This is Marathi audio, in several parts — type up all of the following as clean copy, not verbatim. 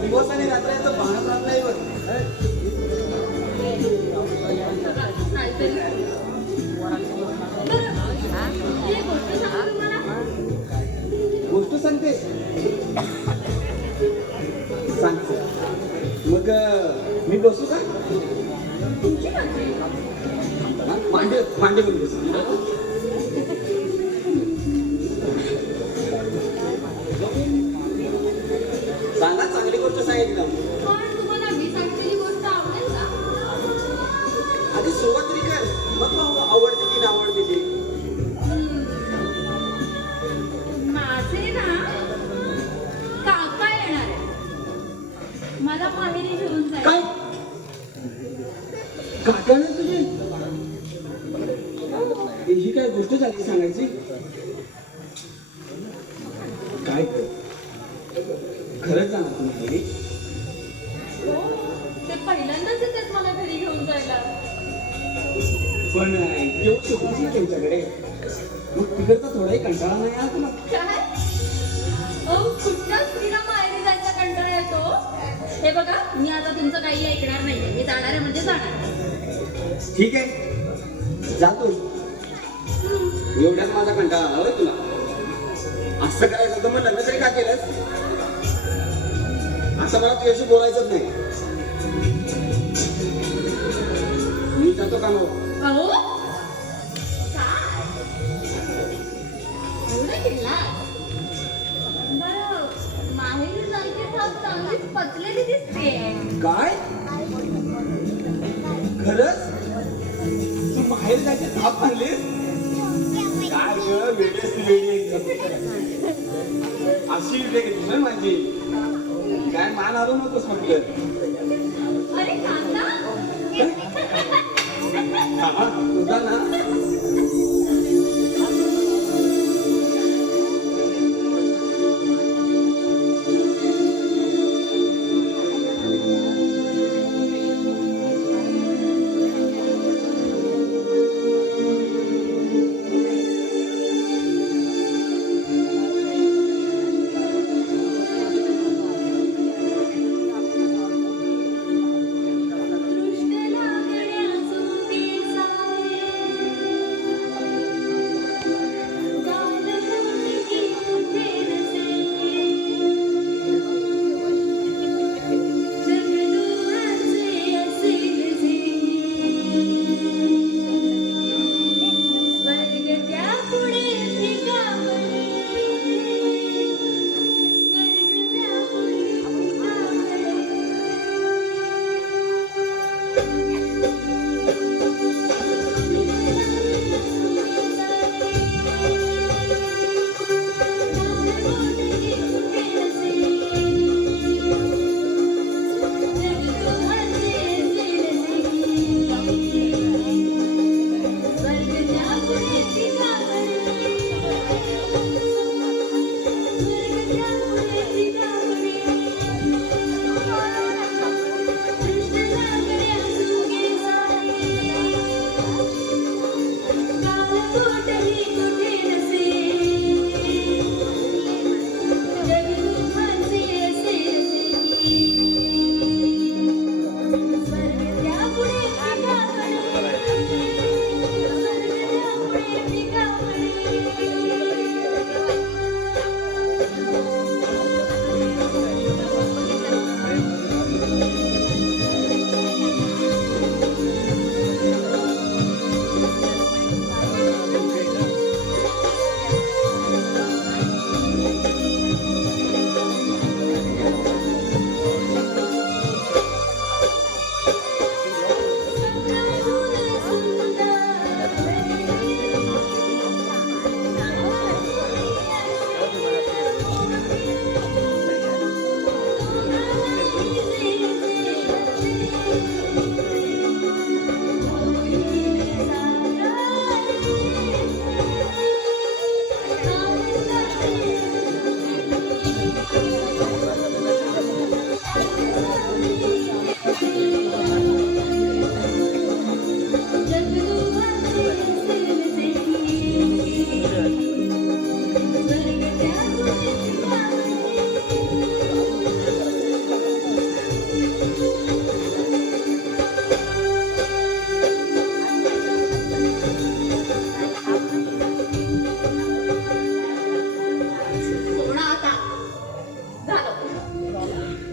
दिवस आणि रात्रीचं भान नाही गोष्ट सांगते सांगते मग मी बसू का मांडे मांडे मध्ये बसू सांगा चांगली गोष्ट सांगितलं तुम्हाला मी सांगलेली गोष्ट आवडेल का आधी सुरुवात तरी कर मग आवडते की नाही आवडते ती माझे ना काका येणार आहे मला माहेरी घेऊन जाईल काय काका ना तुझी ही काय गोष्ट झाली सांगायची काय खरंच जाणार तुम्ही हो ते पहिल्यांदाच येतात मला घरी घेऊन जायला पण येऊ शकतोच ना त्यांच्याकडे मग तिकडचा थोडाही कंटाळा नाही आला तुला काय कुठल्याच स्त्रीला माहेरी जायचा कंटाळा येतो हे बघा मी आता तुमचं काही ऐकणार नाहीये मी जाणार आहे म्हणजे जाणार ठीक आहे जातो एवढ्यात माझा कंटाळा आला होय तुला असं करायचं होतं मग लग्न तरी का केलंस असं मला तुझ्याशी बोलायचंच नाही मी जातो कामावर अहो काय एवढं चिडलात बरं माहेरी जायची थाप चांगलीच पचलेली दिसते काय खरंच तू बाहेर जायचे थाप आणलीस काय ग वेगळीच वेगळी अशी वेगळी माझी काय मान आलो नकोस म्हटलं अरे काका तुझा ना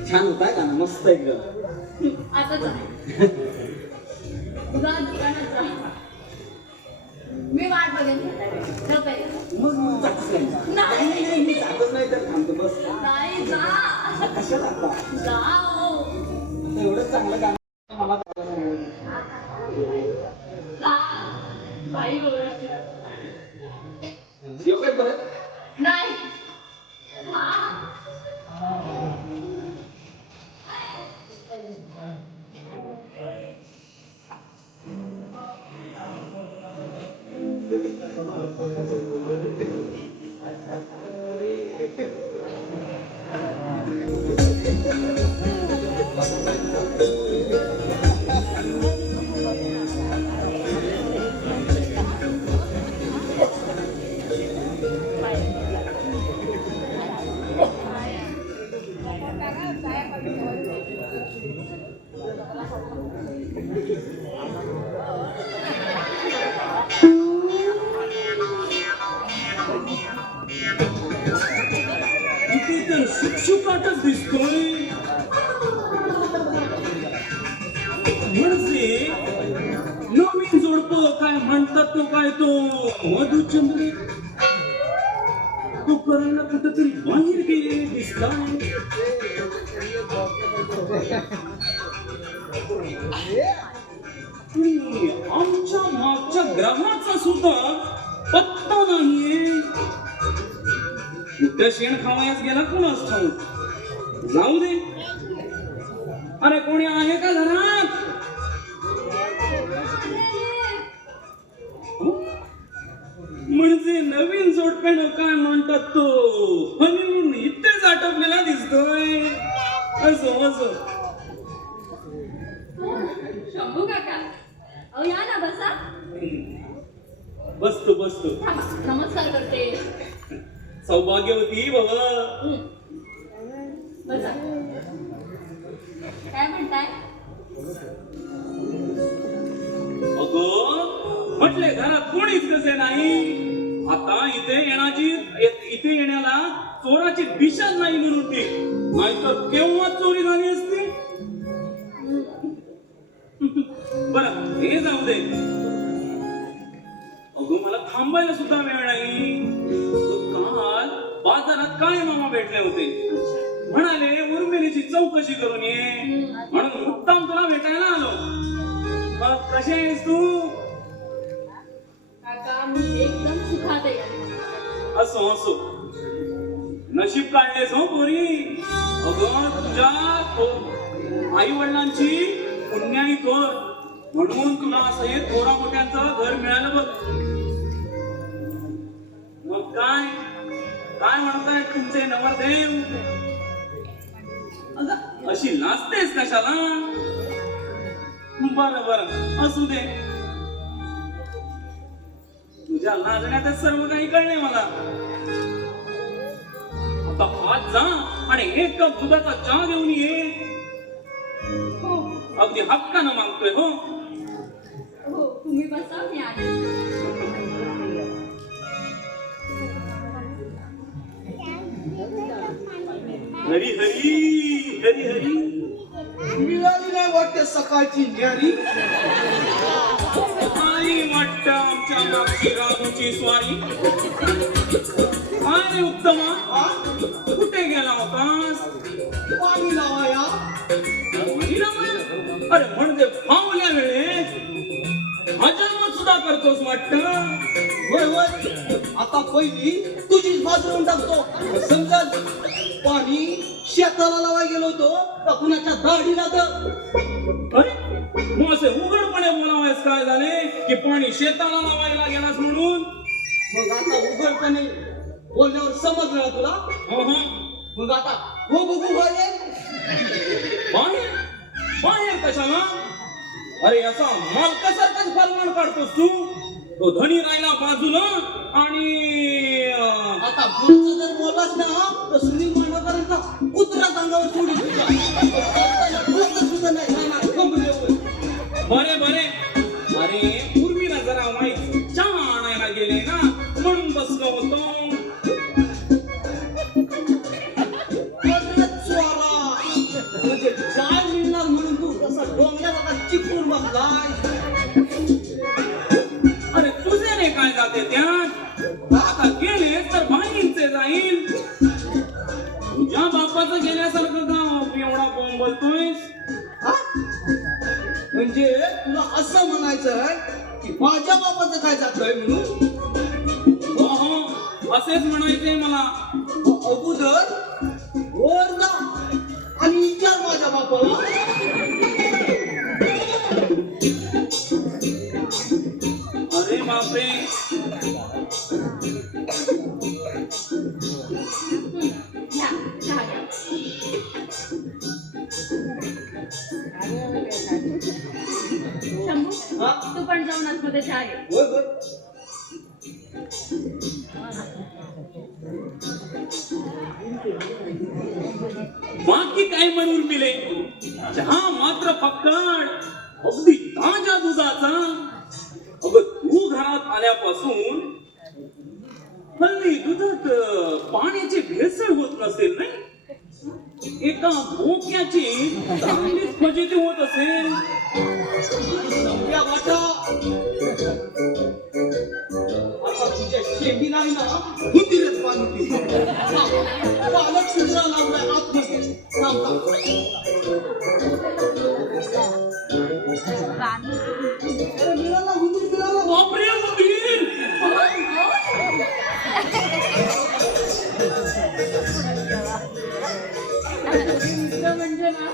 छान होताय का ना मस्त एकदम. आता जा दुकानात जा. मी वाट बघेन मग जातच नाही. नाही मी जातच नाही तर थांबतो बस. नाही जा कशा जाता जा एवढं चांगलं काम मला करायला नाही. जा बाई बोल येऊ काय परत? नाही इथे तर शुकशुकाटच दिसतोय. म्हणजे नवीन जोडपं काय म्हणतात तो काय तो मधुचंद्र तो करायला कुठेतरी बाहेर गेले दिसताय. आणि आमच्या मागच्या ग्रामाचा सुद्धा पत्ता नाहीये. कुठं शेण खावायच गेला कोणाच ठाऊक. जाऊ दे. अरे कोणी आहे का घरात? म्हणजे नवीन जोडप्यानं काय म्हणतात तो हनीमून इथेच आटोपलेला दिसतोय. असो असो. शंभू काका अहो या ना बसा. बसतो बसतो. थांबा, नमस्कार करते. सौभाग्यवती बाबा. बसा. काय म्हणताय? अगं म्हटले घरात कोणीच कसे नाही. आता इथे येण्याला चोराची दिशाच नाही म्हणून ती नाहीतर केव्हा चोरी झाली असती. बरं हे जाऊ दे. अगं मला थांबायला सुद्धा वेळ नाही. काल बाजारात काय मामा भेटले होते. म्हणाले उर्मिलीची चौकशी करून ये म्हणून मुद्दाम तुला भेटायला आलो. मग कशी आहेस तू? काका मी एकदम सुखात आहे. असो असो. नशीब काढलेस हो पोरी. अगं तुझ्या आई वडिलांची पुण्याई थोर म्हणून तुला असं हे थोरा मोठ्यांचं घर मिळालं बघ. मग काय काय म्हणताय तुमचे नवरदेव? अगं अशी लाजतेस कशाला? बरं बरं असू दे. तुझ्या लाजण्यातच सर्व काही कळले मला. आता हात जा आणि एक कप दुधाचा चहा घेऊन ये. हो अगदी हक्कानं मागतोय हो. हो तुम्ही बसा मी आले. हरी हरी हरी हरी. मिळाली नाही वाटते सकाळची न्यारी. आई वाटतं आमच्या मागची रामूची स्वारी. अरे उत्तमा कुठे गेला होतास? पाणी लावाया. पाणी लावाया? अरे म्हणजे फावल्या वेळेस हजामत सुद्धा करतोस वाटतं. होय होय. आता पहिली तुझीच बाजू टाकतो. समजा पाणी शेताला लावाय गेलो होतो का कुणाच्या दाढीला तर. अरे मग असे उघडपणे बोलावायस काय झाले की पाणी शेताला लावायला गेलास म्हणून? मग आता उघडपणे बोलण्यावर समजलं ना तुला? हो हो. मग आता हो बघू बाहेर. बाहेर बाहेर कशाला? अरे असा मालकासारखाच फरमान काढतोस तू. तो धनी राहिला बाजूला आणि आता पुढचं जर बोललास ना तर सुनील मांडवकरांचा कुत्रा अंगावर सोडून सुद्धा नाही. बरे बरे. अरे उर्मिला जरा वाईट चहा आणायला गेले ना म्हणून बसलो होतो. बापाचं गेल्यासारखं का एवढा बॉम्ब बोलतोयस? हा? म्हणजे तुला असं म्हणायचं आहे की माझ्या बापाचं काय जातंय म्हणून? हो हो, असेच म्हणायचंय मला. अगोदर वर जा आणि विचार माझ्या बापाला. अरे बापरे, घ्या चहा घ्या. शंभू हा? तू पण जाऊन आतमध्ये चहा घे. होय होय. बाकी काय म्हणून मिले, चहा मात्र फक्कड, अगदी ताज्या दुधाचा. अगं तू घरात आल्यापासून हल्ली दुधात पाण्याची भेसळ होत नसेल नाही? एका बोक्याची चांगलीच फजिती होत असेल. संपल्या वाटा. आता तुझ्या शेंडी नाही ना, हुंदीरच पाणी पी. पालक पिंजरा लावलाय आतमध्ये. थांब, थांब. अरे मिळाला, हुंदीर मिळाला. बापरे उंदीर! म्हणजे ना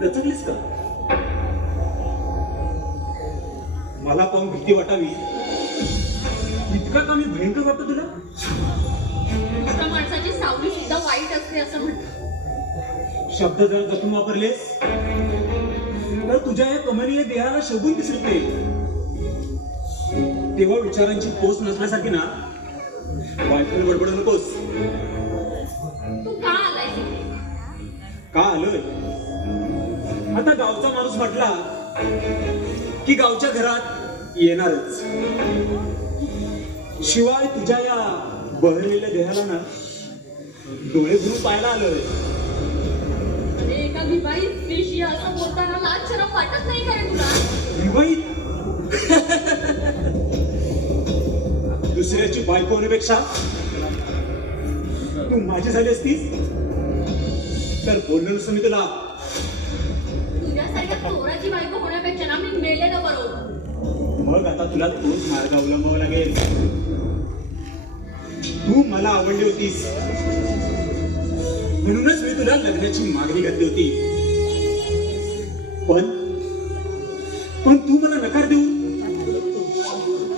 दचकलीस का? मला पाहून भीती वाटावी इतका का मी भयंकर वाटतो तुला? एका माणसाची सावली सुद्धा वाईट असते असं म्हणतात. शब्द जर जपून वापरलेस तर तुझ्या या कमनीय देहाला शोभून दिसत नाही. तेव्हा विचारांची पोच नसल्यासारखी ना वाईट बडबड नकोस. तू का आलायस इथे? का आलोय? आता गावचा माणूस म्हटला की गावच्या घरात येणारच. शिवाय तुझ्या या बहरलेल्या देहाला ना डोळे भरून पाहायला आलोय. अरे एका विवाहित स्त्रीशी असं बोलताना लाज शरम वाटत नाही का रे तुला? विवाहित दुसऱ्याची बायको होण्यापेक्षा तू माझी झाली असतीस तर बोललो नसतो मी तुला. तुझ्यासारख्या चोराची बायको होण्यापेक्षा ना मी मेलेलं बरोबर. मग आता तुला तोच मार्ग अवलंबावा लागेल. तू मला आवडली होतीस म्हणूनच मी तुला लग्नाची मागणी घातली होती. पण तू मला नकार देऊ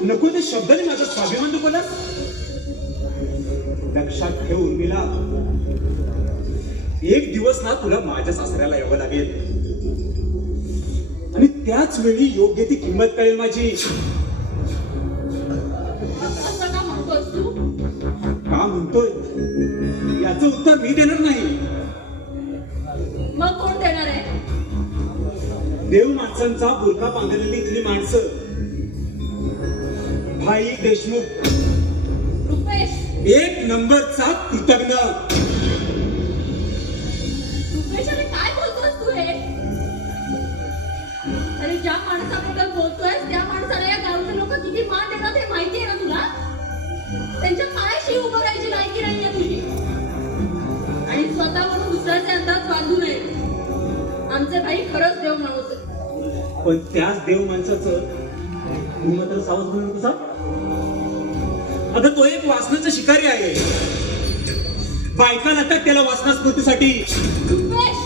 नको ते शब्दाने माझा स्वाभिमान दुखवलास. लक्षात ठेव उर्मिला, एक दिवस ना तुला माझ्या सासऱ्याला यावं लागेल आणि त्याच वेळी योग्य ती किंमत कळेल माझी. असं का म्हणतोस तू? का म्हणतोय याचं उत्तर मी देणार नाही. मग कोण देणार आहे? देव माणसांचा बुरखा पांघरलेली इथली माणसं. भाई देशमुख रुपेश, एक नंबरचा कृतज्ञ. रुपेश अरे काय बोलतोस तू हे? अरे ज्या माणसाबद्दल बोलतोयस त्या माणसाला या गावचे लोक किती मान देतात हे माहिती आहे ना तुला? त्यांच्या पायाशी उभं राहायची लायकी नाहीये तुझी. आणि स्वतःवरून दुसऱ्याचे अंदाज बांधू नये. आमचे भाई खरंच देव माणूस आहे. पण त्याच देव माणसाचं तू मात्र सावध म्हणून कसा? अगं तो एक वासनाचा शिकारी आहे. बायका लागतात त्याला वासना स्मृतीसाठी. रुपेश!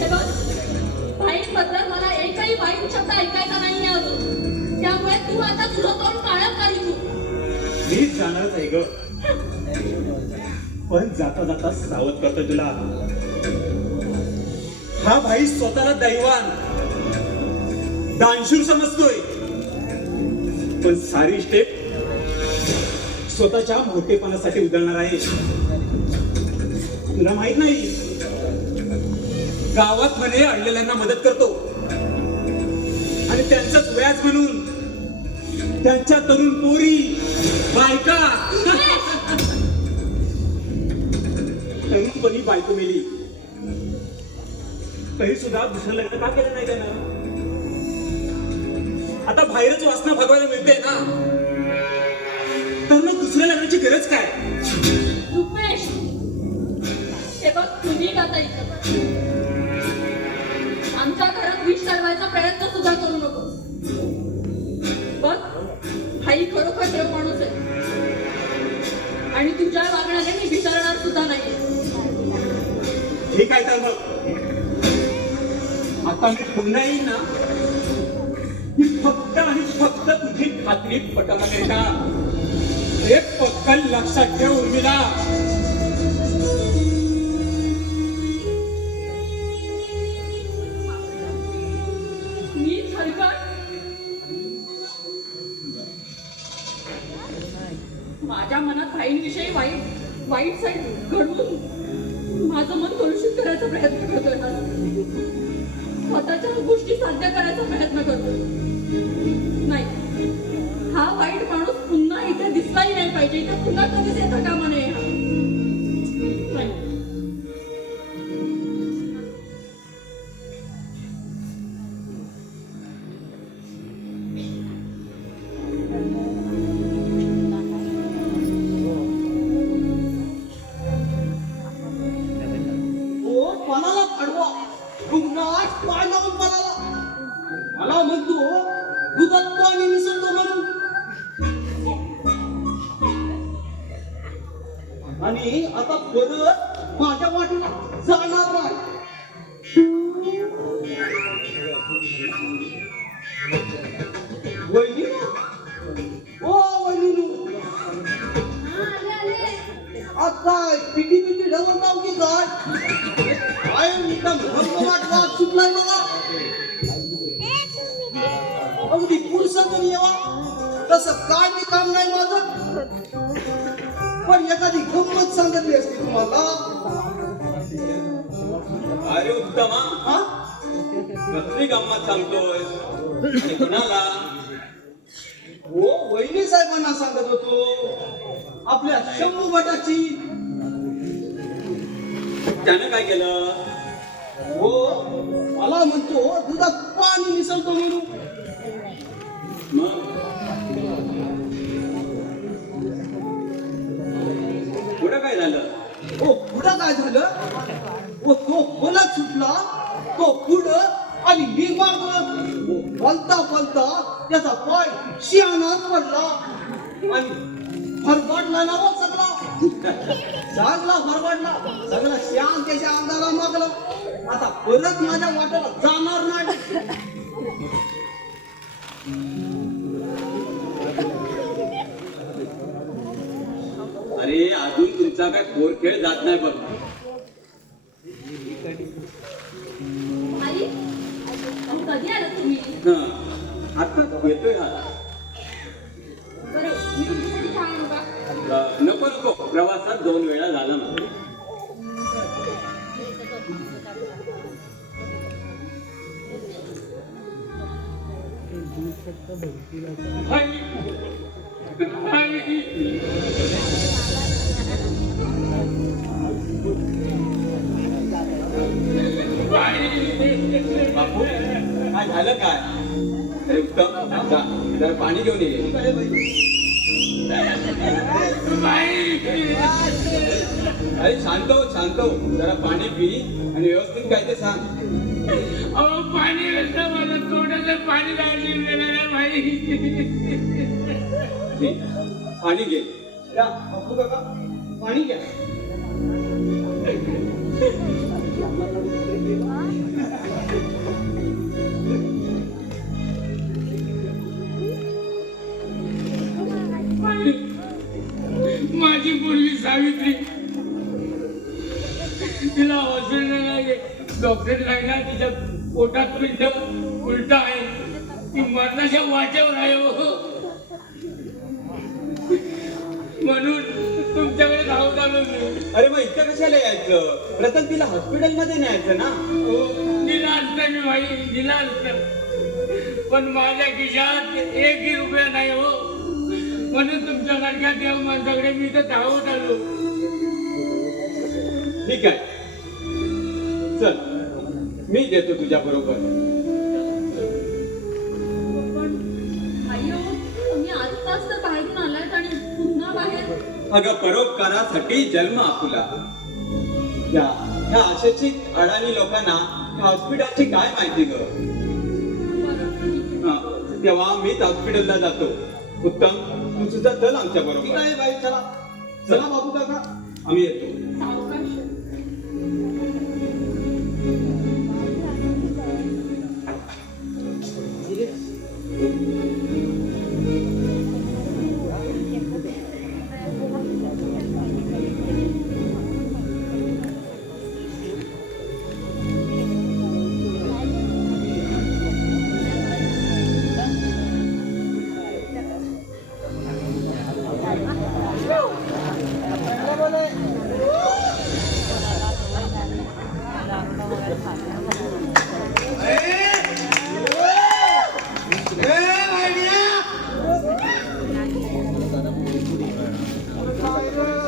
हे बघ, भाईंबद्दल मला एकही वाईट शब्द ऐकायचा नाही अजून. त्यामुळे तू आता तुझं तोंड काळं काढी तू. मीच जाणारच आहे ग, पण जाता जाता सावध करतो तुला. हा भाई स्वतःला दैवान दानशूर समजतोय, पण सारी स्टेप स्वतःच्या मोठेपणासाठी उधळणार आहे. तुला माहित नाही, गावात म्हणे अडलेल्यांना मदत करतो आणि त्यांचंच व्याज म्हणून त्यांच्या तरुण पोरी बायका तरुणपणी बायको मेली तरी सुद्धा दुसरं लग्न का केलं नाही त्यानं? आता बाहेरच वासना भगवायला मिळते ना, तर मग दुसऱ्या लग्नाची गरज काय? रुपेश! हे बघ, तुम्ही आता इथं आमच्या घरात विष घालवायचा प्रयत्न सुद्धा करू नको. बघ, भाई खरोखर देव माणूस आहे आणि तुझ्या वागण्याने मी विचारणार सुद्धा नाही. ठीक आहे, तर मग आता मी पुन्हा येईन ना, ही फक्त आणि फक्त तुझी खात्री पटवणार का? हे पक्का लक्षात ठेव उर्मिला. मी हरकत माझ्या मनात भाईंविषयी वाईट साईड घडवून माझं मन कलुषित करायचा प्रयत्न करतोय ना, स्वतःच्या गोष्टी साध्य करायचा प्रयत्न करतोय. नाही, हा वाईट माणूस पुन्हा इथे दिसलाही नाही पाहिजे. इथे पुन्हा कधीच येता कामा नये. नाही. ओ पणाला अडवा, रुग्णात पाय लावून पणाला. मला म्हणतो दुधात पाणी मिसळतो म्हणून, आणि आता परत माझ्या वाटेला जाणार नाही. वहिनी, ओ वहिनी, आता पिटी पिटी ढवळ जाऊ की काय? काय एकदम घमघमाट वाद सुटलाय बघा. अगदी पुरुषात जरी यावा तसं काय बी काम नाही माझं. पण एखादी गंमत सांगितली असती तुम्हाला. अरे उत्तमा, हा? कसली गंमत सांगतोय आणि कुणाला? हो, वहिनी साहेबांना सांगत होतो, आपल्या शंभू भटाची. त्यानं काय केलं? हो, मला म्हणतो दुधात पाणी मिसळतो म्हणून. मग पुढं काय झालं? हो, पुढं काय झालं? हो, तो बोलत सुटला, तो पुढं आणि मी माग. बोलता बोलता त्याचा पाय शियानात पडला आणि फरफडला ना हो सगळा. जागला फरफडला सगळा श्याम त्याच्या अंगाला मागला. आता परत माझ्या वाट्याला जाणार नाही. अरे अजून तुमचा काय पोर खेळ जात नाही बघ. आई, अहो, कधी आलात तुम्ही? आता येतोय हा. बरं, मी तुमच्यासाठी चहा आणू का? नको नको, प्रवासात 2 वेळा झाला मला. बापू, काय झालं काय? अरे उत्तम, जरा पाणी घेऊन ये. अरे शांत हो, शांत हो. जरा पाणी पी आणि व्यवस्थित काय ते सांग. अहो पाणी घालतं माझं तोंडाचं पाणी लागली गेलं भाई. पाणी घे. या बापू काका पाणी घ्या. माझी मुलगी सावित्री तिला हॉस्पिटलला डॉक्टर सांगा तिच्या पोटात पिंड उलट आहे. ती मरणाच्या वाटेवर आहे हो. म्हणून तुमच्याकडे धावत आलो मी. अरे मग इथं कशाला यायचं? प्रथम तिला हॉस्पिटलमध्ये न्यायचं ना. हो दिला असतं मी भाई, दिला असतं. पण माझ्या खिशात 1 रुपया नाही हो. म्हणून तुमच्यासारख्या देव माणसाकडे मी तर धावत आलो. ठीक आहे, चल मी देतो तुझ्या बरोबर. पण अय्यो तुम्ही आत्ताच तर बाहेरून आलात आणि पुन्हा बाहेर. अगं परोपकारासाठी जन्म आपुला. ह्या अशिक्षित अडाणी लोकांना हॉस्पिटलची काय माहिती ग? बरं, ठीक आहे. हा, तेव्हा मीच हॉस्पिटलला जातो. उत्तम, तू सुद्धा चल आमच्या ठीक बरोबर. आहे बाई, चला चला बापू काका. आम्ही येतो. सावकाश.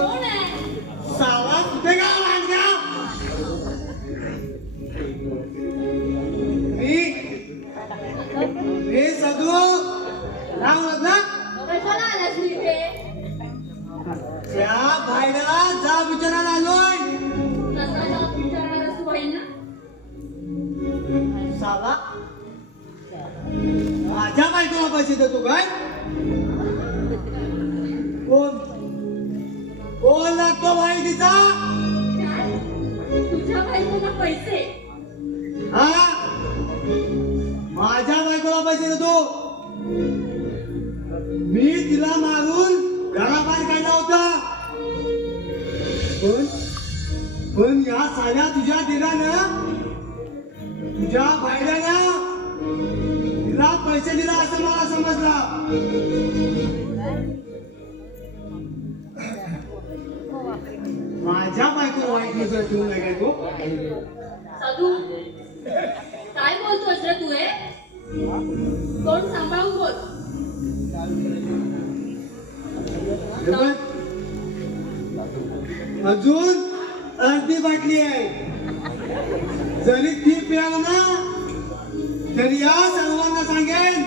कोण आहे? साला कुठे का वाजगा? मी सदू नाव ना कशाला आलास तू इथे? त्या भाईला जा विचारायला आलोय. कसा जाब विचारणार असतो बाईंना? साला माझ्या बायकोला पैसे देतो काय? कोण लागतो भाई तिचा? काय? तुझ्या बायकोला पैसे? हा, माझ्या बायकोला पैसे देतो. मी तिला मारून घराबाहेर काढला होता. पण या साल्या तुझ्या दिलानं तुझ्या बायड्यानं तिला पैसे दिला असं मला समजला. माझ्या बायकोला वाईट नजर ठेवून नाही काय तो? साधू काय बोलतोस रे तू? तोंड सांभाळून बोल. हे बघ, अजून अर्धी बाटली आहे. जरी ती प्याल ना तरी या सर्वांना सांगेन.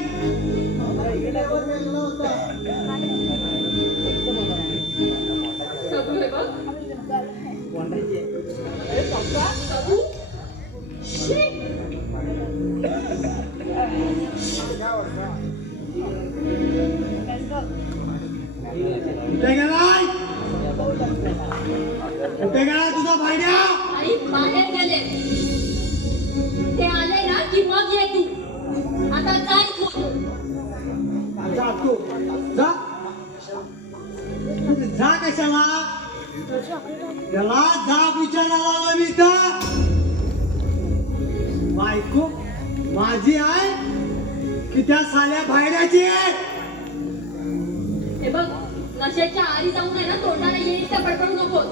साधू हे बघ. साधू शी. कुठे गेलाय? कुठे गेला तुझा भाईड्या? आई बाहेर गेले. ते आले ना की मग ये तू. आता काय तू? जा तू जा. जा कशाला? त्याला जाब विचारायला आलोय मी इथं. बायको माझी आहे की त्या साल्या भाईड्याची आहे? हे बघ नशेच्या आरी जाऊन आहे ना तोंडाला येईल त्या बडबडू नकोस.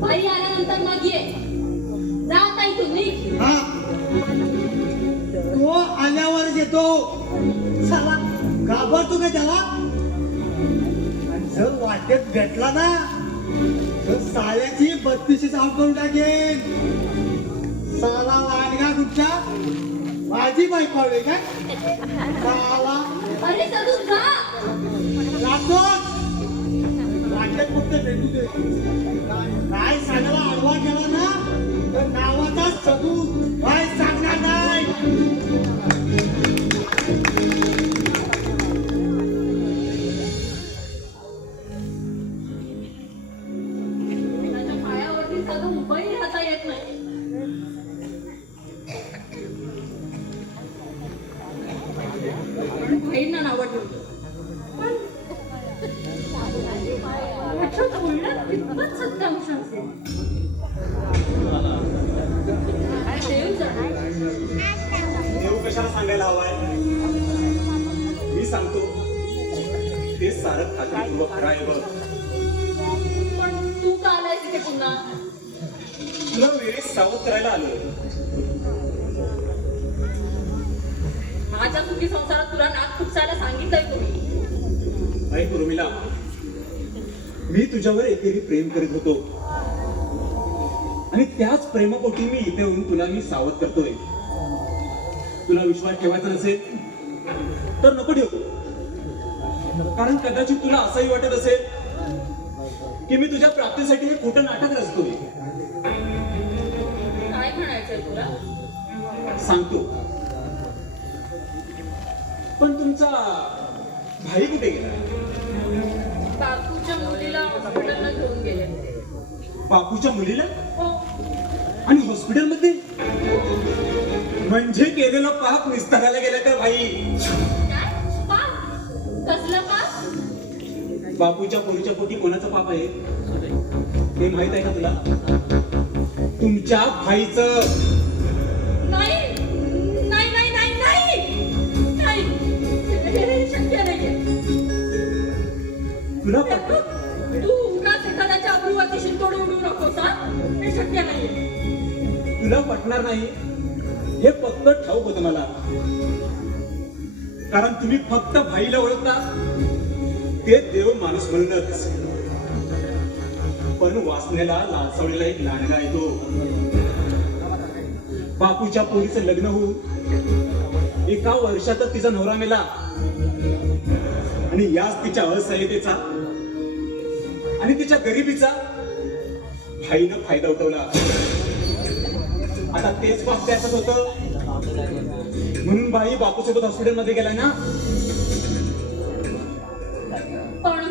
बाई आल्यानंतर मग ये. जा आता इथून निघ. हा, तो आल्यावर येतो. साला घाबरतो का त्याला? आणि जर वाटेत भेटला ना तर साल्याची 32 आउट करून टाकेन. साला वाडगा कुठच्या माझी बायको हवी काय? साला अरे साधू जा. जातोच. वाटेत फक्त भेटू दे. काय सांगायला आडवा केला ना तर नावाचा सदू काय सांगणार माझ्या पायावरती साधं उभंही राहता येत नाही. पण भाईंना नावं ठेवतो. पण ह्याच्या बोलण्यात कितपत सत्यांश असेल देव जाणे. देव कशाला सांगायला हवाय? मी सांगतो ते सारं खात्रीपूर्वक खरं आहे बघ. पण तू का आलायस इथे पुन्हा? तुला वेळेस सावध करायला आलोय. माझ्या सुखी संसारात तुला नाक खुपसायला सांगितलंय तुम्ही. ऐक उर्मिला, मी तुझ्यावर एकेरी प्रेम करीत होतो आणि त्याच प्रेमापोटी मी इथे येऊन तुला मी सावध करतोय. तुला विश्वास ठेवायचा नसेल तर नको ठेवू, कारण कदाचित तुला असंही वाटत असेल की मी तुझ्या प्राप्तीसाठी हे खोटं नाटक रचतोय. काय म्हणायचंय तुला? सांगतो, पण तुमचा भाई कुठे गेला? बापूच्या मुलीला हॉस्पिटलला घेऊन गेले. बापूच्या मुलीला? हो. आणि हॉस्पिटलमध्ये? म्हणजे केलेलं पाप निस्तारायला गेला का भाई? काय पाप? कसलं पाप? बापूच्या पोरीच्या पोटी कोणाचं पाप आहे ते माहित आहे का तुला? तुमच्या भाईचं. नाही नाही नाही नाही नाही नाही, हे शक्य नाहीये. तुला तू उगाच एखाद्याच्या अब्रूवरती शिंतोड उडवू नकोस हा. हे शक्य नाहीये. तुला पटणार नाही हे फक्त ठाऊक होतं मला, कारण तुम्ही फक्त भाईला ओळखता ते देव माणूस म्हणूनच. पण वासनेला लालसावलेला एक लांडगा येतो. बापूच्या पोरीचं लग्न होऊन 1 वर्षातच तिचा नवरा मेला आणि याच तिच्या असहाय्यतेचा आणि तिच्या गरिबीचा भाईनं फायदा उठवला. आता तेच पाप त्याच्यात होतं म्हणून बाई बापूसोबत हॉस्पिटलमध्ये गेला ना. पण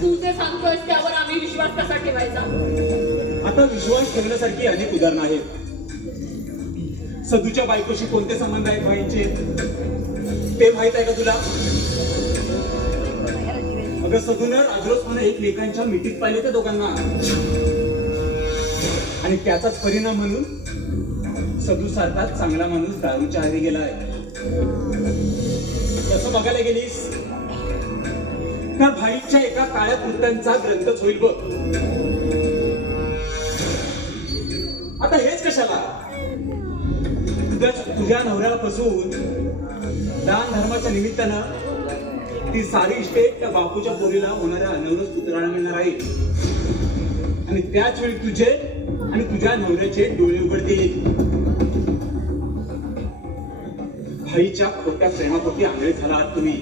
तू जे सांगतोयस त्यावर आम्ही विश्वास कसा ठेवायचा? आता विश्वास ठेवण्यासारखी अनेक उदाहरणं आहेत. सदूच्या बायकोशी कोणते संबंध आहेत भाईंचे ते माहित आहे का तुला? अगं सदूनं राजरोसपणे एकमेकांच्या मिठीत पाहिले त्या दोघांना आणि त्याचाच परिणाम म्हणून सदू सारखा चांगला माणूस दारूच्या आहारी गेलाय. तसं बघायला गेलीस तर भाईच्या एका काळ्या कृत्यांचा ग्रंथच होईल बघ. आता हेच कशाला? तुझ्या नवऱ्याला फसवून दान धर्माच्या निमित्तानं ती सारी इस्टेट त्या बापूच्या पोरीला होणाऱ्या अनवरच पुत्राला मिळणार आहे आणि त्याच वेळी तुझे आणि तुझ्या नवऱ्याचे डोळे उघडतील. भाईच्या खोट्या प्रेमापोटी आंधळे झाला आहात तुम्ही,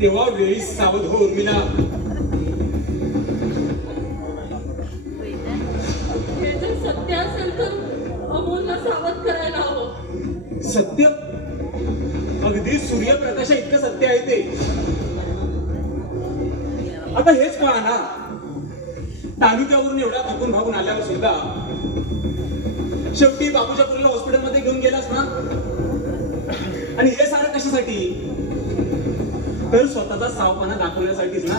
तेव्हा वेळी सावध हो उर्मिला. हे जर सत्य असेल तर अमोलला सावध करायला हवं. सत्य? अगदी सूर्यप्रकाशा इतकं सत्य आहे ते. आता हेच पहा ना, तालुक्यावरून एवढा थकून भागून आल्यावर सुद्धा शेवटी बापूच्या पुरीला हॉस्पिटलमध्ये घेऊन गेलास ना. आणि हे सारं कशासाठी? तर स्वतःचा सावपणा दाखवण्यासाठीच ना.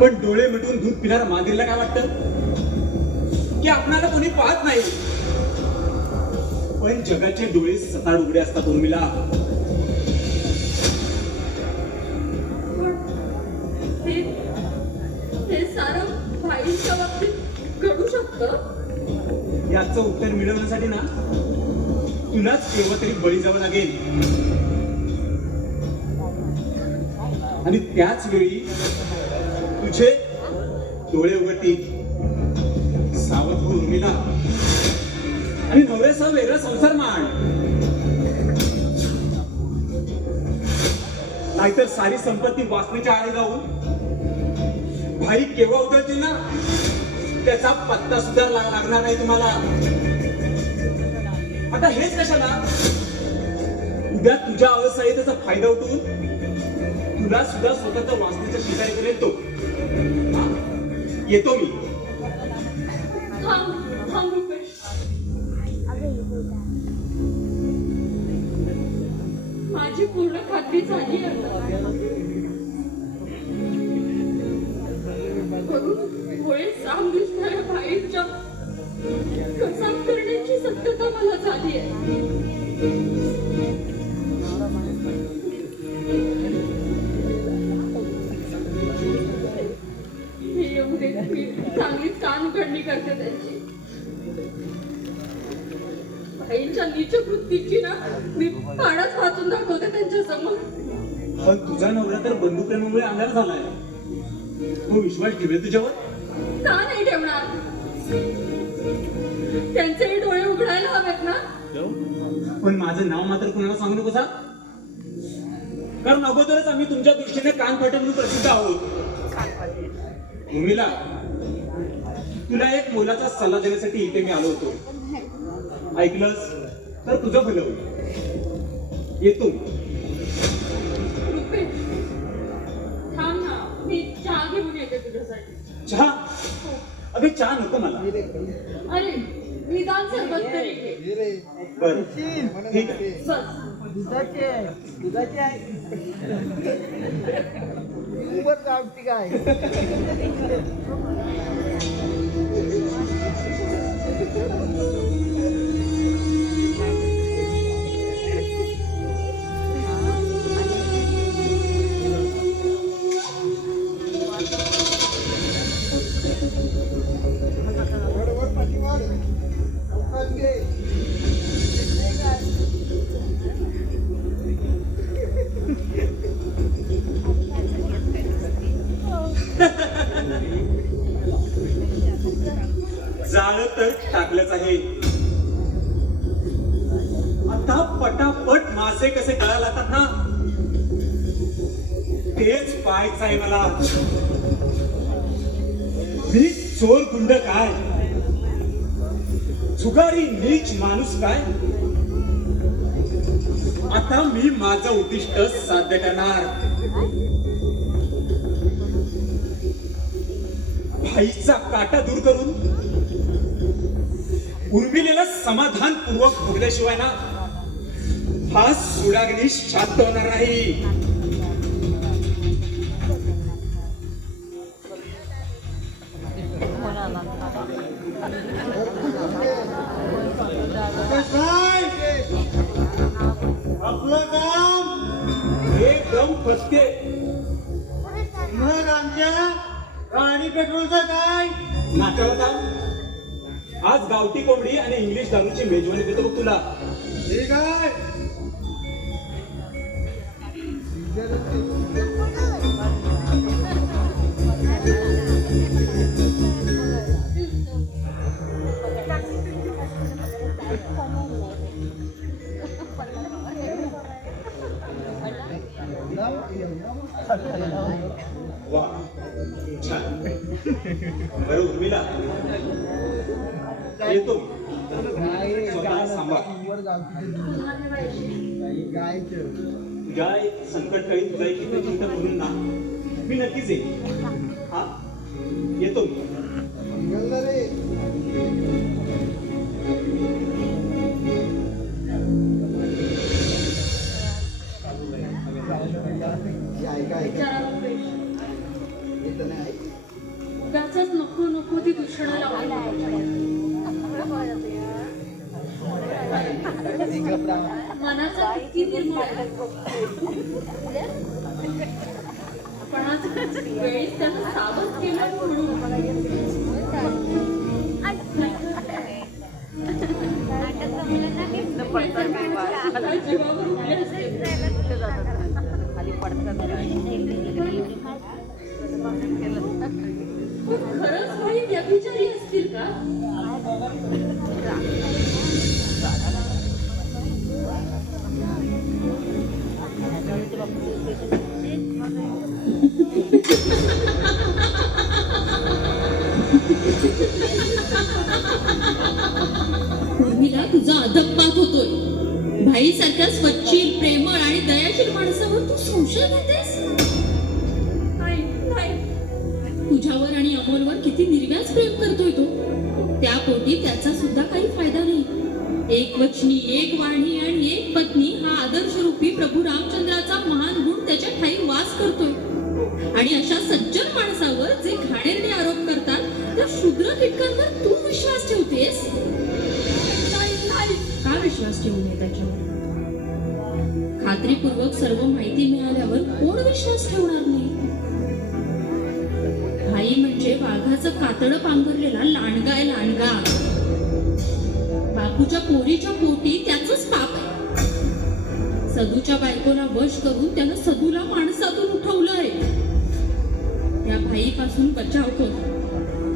पण डोळे मिटून दूध पिणाऱ्या मांजरीला काय वाटतं की आपणाला कोणी पाहत नाही, पण जगाचे डोळे सताड उघडे असतात उर्मिला. हे सारं भाईच्या बाबतीत घडू शकतं? याचं उत्तर मिळवण्यासाठी ना तुलाच केव्हा तरी बळी जावं लागेल. आणि त्याच वेळी तुझे डोळे उघडतील. सावध हो उर्मिला आणि नवऱ्यासह वेगळा संसार मान, नाहीतर सारी संपत्ती वासनेच्या आळे जाऊन भाई केव्हा उतरतील ना त्याचा पत्ता सुद्धा लागणार नाही तुम्हाला. आता हेच कशाला? उद्या तुझ्या अवस्थेचा फायदा उठून तुला सुद्धा स्वतःचं वाचण्याचा शिकारी करेल तो. हा? येतो मी. थांब रुपेश. माझी पूर्ण खात्री झाली आता. करून मुळे साम दिसणाऱ्या बाईच्या कसाब करण्याची सत्यता मला झाली आहे. मी येऊ दे, मी चांगलीच कान उघडणी करते त्यांची. बाईंच्या नीच वृत्तीची ना मी पाडाच वाचून दाखवते त्यांच्या समोर. पण तुझा नवरा तर बंधुप्रेमामुळे अंधार झालाय. तो विश्वास ठेवेल तुझ्यावर? का नाही ठेवणार? त्यांचेही डोळे उघडायला हवेत ना. पण माझं नाव मात्र कुणाला सांगू नकोस हा? कारण अगोदरच आम्ही तुमच्या दृष्टीने कान फाटे म्हणून प्रसिद्ध आहोत. भूमीला तुला एक मोलाचा सल्ला देण्यासाठी इथे मी आलो होतो. ऐकलंस तर तुझं भलं होईल. येतो. रुपेश, थांब ना, मी चहा घेऊन येते तुझ्यासाठी. चहा? अगं चहा नको मला. अरे निदान सरबत तरी घे. बरं ठीक आहे. बस. दुधाची आहे गावठी काय जाळं तर टाकलंच आहे. आता पटापट मासे कसे गळायला लागतात ना, तेच पाहायचं आहे मला. मी चोर गुंड काय, जुगारी नीच माणूस काय. आता मी माझं उद्दिष्ट साध्य करणार. भाईचा काटा दूर करून उर्मिलेला समाधानपूर्वक भोगल्याशिवाय ना हा सुडाग्नी शांत होणार नाही. आपलं काम एकदम फसते. मग आमच्या गाडी पेट्रोलचं काय? नाकाला काम. आज गावठी कोंबडी आणि इंग्लिश दारूची मेजवानी देतो बघ तुला. ठीक आहे. वा छान. बरं उर्मिला येतो. स्वतः सांभाळ. तुझ्या एक संकटकाळी तुझा एक इथे चिंता करून ना मी नक्कीच येईन. हा येतो. उगाचच नको नको ती दूषणं लावली. मनाचा किती निर्मळ आहे. पण आज वेळीच त्यानं सावध केलं म्हणून जीवावर उठले असते. खरंच काही व्यभिचारी असतील का? उर्मिला तुझा अदब पाहत होता. भाई सारख्या स्वच्छील प्रेमळ आणि दयाशील माणसावर तू संशय घेतेस? नाही नाही, तुझ्यावर आणि अमोलवर किती निर्व्याज प्रेम करतोय तो. त्या पोटी त्याचा सुद्धा काही फायदा नाही. एक वचनी, एक वाणी आणि एक पत्नी हा आदर्श रूपी प्रभू रामचंद्राचा महान गुण त्याच्या ठाई वास करतोय. आणि अशा सज्जन माणसावर जे घाणेरडे आरोप करतात त्या शूद्र कीटकांवर तू विश्वास ठेवतेस? का विश्वास ठेवू नये त्याच्यावर? खात्रीपूर्वक सर्व माहिती मिळाल्यावर कोण विश्वास ठेवणार नाही? भाई म्हणजे वाघाचं कातडं पांघरलेला लांडगा आहे, लांडगा. बापूच्या पोरीच्या पोटी त्याचंच पाप आहे. सदूच्या बायकोला वश करून त्यानं सदूला माणसातून उठवलंय. त्या भाईपासून बचाव कर.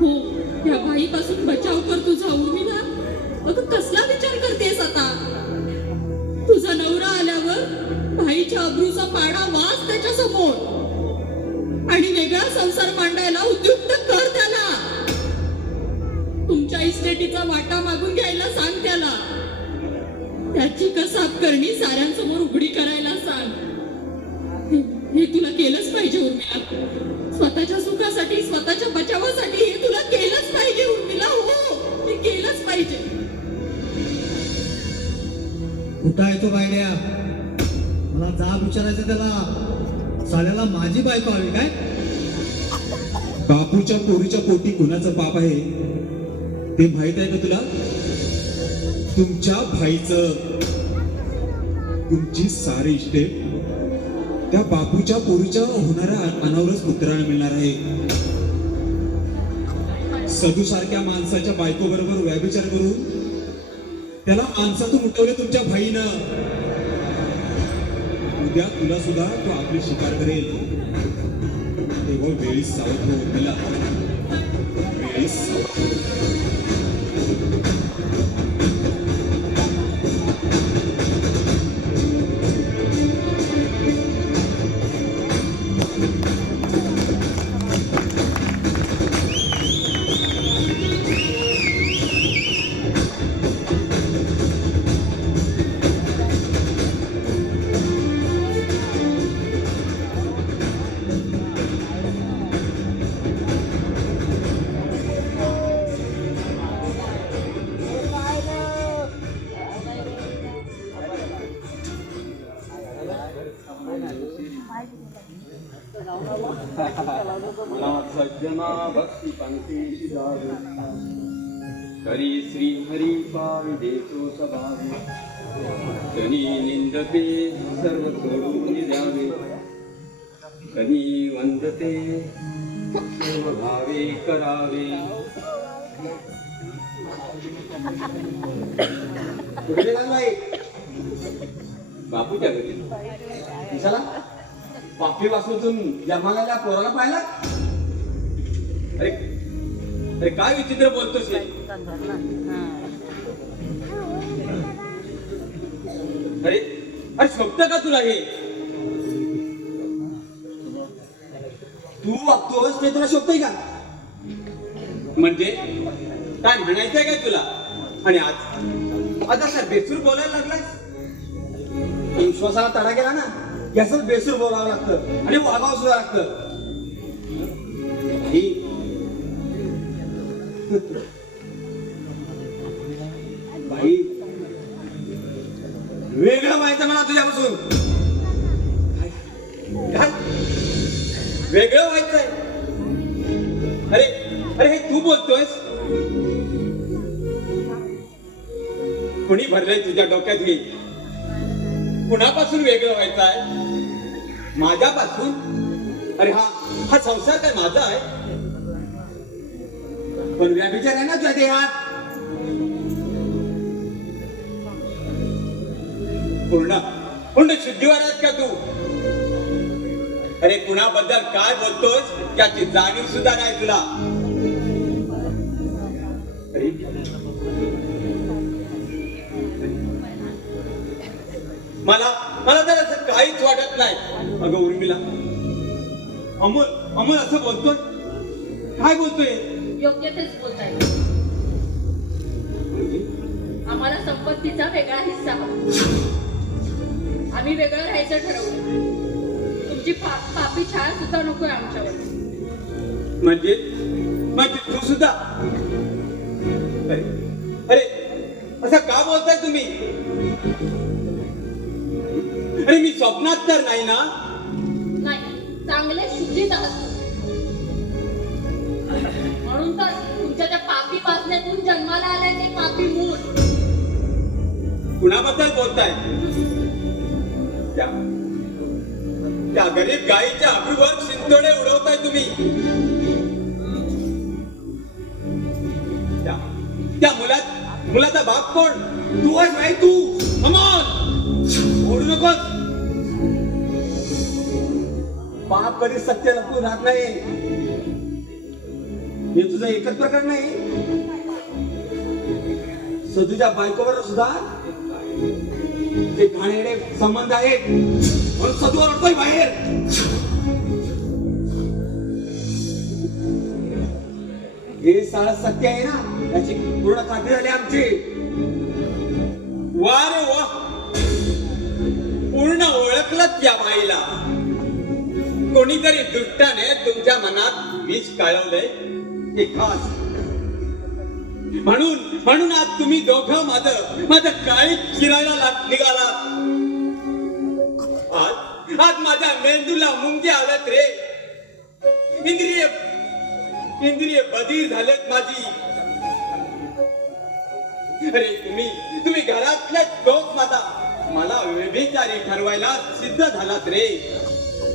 हो, त्या भाईपासून बचाव कर तुझा उर्मिला. अगं कसला विचार करतेस आता? तुझा नवरा आल्यावर भाईच्या अब्रूचा पाडा वास त्याच्या समोर आणि वेगळा संसार मांडायला उद्युक्त कर त्याला. तुमच्या इस्टेटीचा वाटा मागून घ्यायला सांग त्याला. त्याची कसाब करणी साऱ्यांसमोर उघडी करायला सांग. हे तुला केलंच पाहिजे उर्मिला. स्वतःच्या सुखासाठी, स्वतःच्या बचावासाठी हे तुला केलंच पाहिजे उर्मिला. हो, हे केलंच पाहिजे. कुठं आहे तो बायड्या? मला जाब विचारायचं त्याला. साल्याला माझी बायको हवी काय? बापूच्या पोरीच्या पोटी कुणाचं पाप आहे ते माहित आहे का तुला? तुमच्या भाईचं. तुमची सारी इस्टेट त्या बापूच्या पोरीच्या होणाऱ्या अनावरच पुत्राला मिळणार आहे. सदू सारख्या माणसाच्या बायको बरोबर व्यभिचार करून त्याला माणसातून उठवले तुमच्या भाईनं. उद्या तुला सुद्धा तो आपली शिकार करेल. तेव्हा वेळीच सावध हो उर्मिला, वेळीच सावध हो. मला सज्जना भक्ती पंक्तीशी जावे, हरी श्री हरी पावी देतो सभावे, कनी निंदते सर्व सोडून द्यावे, कनी वंदते सर्व भावे करावे. कुठे बाई? बापूच्या घरी. दिसाला पापी वासून जमाला पोराला पाहिला. अरे अरे काय विचित्र बोलतोस हे? अरे अरे शोभत का तुला हे? तू वागतोस ते तुला शोभतंय का? म्हणजे काय म्हणायचंय काय तुला? आणि आज असा बेसूर बोलायला लागलास. विश्वासाला तडा गेला ना, याच बेसूर बोलावं लागतं आणि वागावं सुद्धा लागतं. बाई वेगळं व्हायचं मला तुझ्यापासून. काय वेगळं व्हायचंय? अरे अरे हे तू बोलतोयस? कुणी भरलंय तुझ्या डोक्यात हे? कुणापासून वेगळं व्हायचं आहे? माझ्यापासून? अरे हा हा संसार काय माझा आहे? पण व्याभिचार आहे ना तुझ्या देहात. पूर्ण पूर्ण शुद्धीवर आहेस का तू? अरे कुणाबद्दल काय बोलतोस याची जाणीव सुद्धा नाही तुला. अरे मला तर असं काहीच वाटत नाही. अगं उर्मिला, अमोल अमोल असं बोलतोय? काय बोलतोय? योग्य तेच बोलताय. म्हणजे आम्हाला आम्हाला संपत्तीचा वेगळा हिस्सा हवा. आम्ही वेगळं राहायचं ठरवलं. तुमची पापी छाया सुद्धा नकोय आमच्यावर. म्हणजे म्हणजे तू सुद्धा अरे अरे असं का बोलताय तुम्ही? अरे मी स्वप्नात तर नाही ना? नाही, चांगले शुद्धीत आहात. म्हणून तर तुमच्या त्या पापी वासनेतून जन्माला आलंय ते पापी मूळ. कुणाबद्दल बोलताय? त्या गरीब गायीच्या अब्रूवर शिंतोडे उडवताय तुम्ही. त्या मुलाचा बाप कोण? तू आहेस नाही तू. अमोल ओढू नकोस. बाप कधी सत्य लपवून राहत नाही. हे तुझं एकच प्रकार नाही. सदूच्या बायकोवर सुद्धा ते घाणेरडे संबंध आहेत म्हणून सदू ओरडतोय बाहेर. हे साळं सत्य आहे ना, त्याची पूर्ण खात्री झाली आमची. वा रे वा, पूर्ण ओळखलं त्या बाईला. कोणीतरी दुष्टाने तुमच्या मनात विष काळवलंय ते खास. म्हणून आज तुम्ही दोघं माझं काळी चिरायला निघाला. आज माझ्या मेंदूला मुंगी आल्यात रे. इंद्रिय बधीर झालेत माझी. अरे तुम्ही घरातलेच लोक मला व्यभिचारी ठरवायला सिद्ध झालात रे.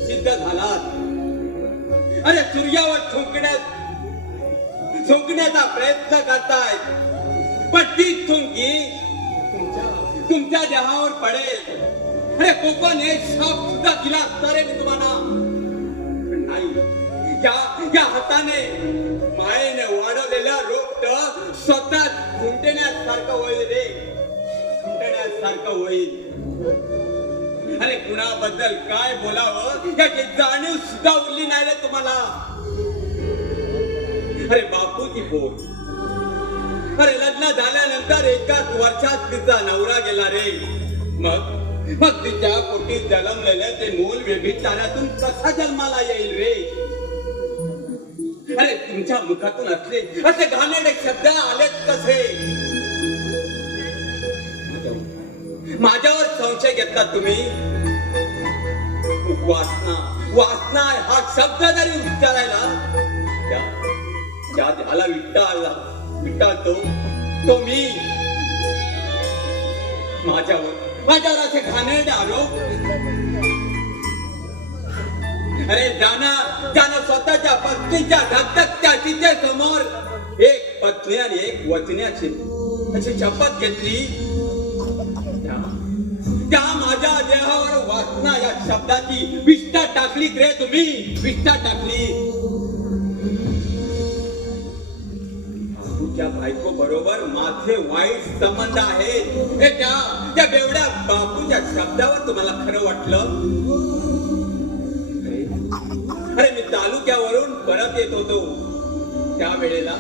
सिद्ध झालात. अरे सूर्यावर थुंकण्याचा प्रयत्न करताय, पण ती थुंकी तुमच्या देहावर पडेल. अरे कोकण हे शाप सुद्धा दिला असता रे मी तुम्हाला. पण नाही, या हाताने मायेने वाढवलेला रोपट स्वतः खुंटण्यासारखं होईल रे. खुंटण्यासारखं होईल. अरे कुणाबद्दल काय बोलावं याची जाणीव सुद्धा उरली नाही रे तुम्हाला. अरे बापूची पोट. अरे लग्न झाल्यानंतर एकाच वर्षात तिचा नवरा गेला रे. मग तिच्या पोटी जन्मलेले ते मूल व्यभिचारातून कसा जन्माला येईल रे? अरे तुमच्या मुखातून असे घाणेरडे शब्द आलेत कसे? माझ्यावर संशय घेतला तुम्ही. वासना हा शब्द जरी उच्चारायला त्याला विटाळतो तो मी. माझ्यावर असे घाणेरडे आरोप. अरे ज्यानं स्वतःच्या पत्नीच्या धगधगत्या तिथे समोर एक पत्नी आणि एक वचन्याची अशी शपथ घेतली, त्या माझ्या देहावर वासना या शब्दाची विष्ठा टाकली रे तुम्ही. विष्ठा टाकली. तुझ्या बायको बरोबर माझे वाईट संबंध आहेत हे त्या बेवड्या बापूच्या शब्दावर तुम्हाला खरं वाटलं? अरे मी तालुक्यावरून परत येत होतो त्यावेळेला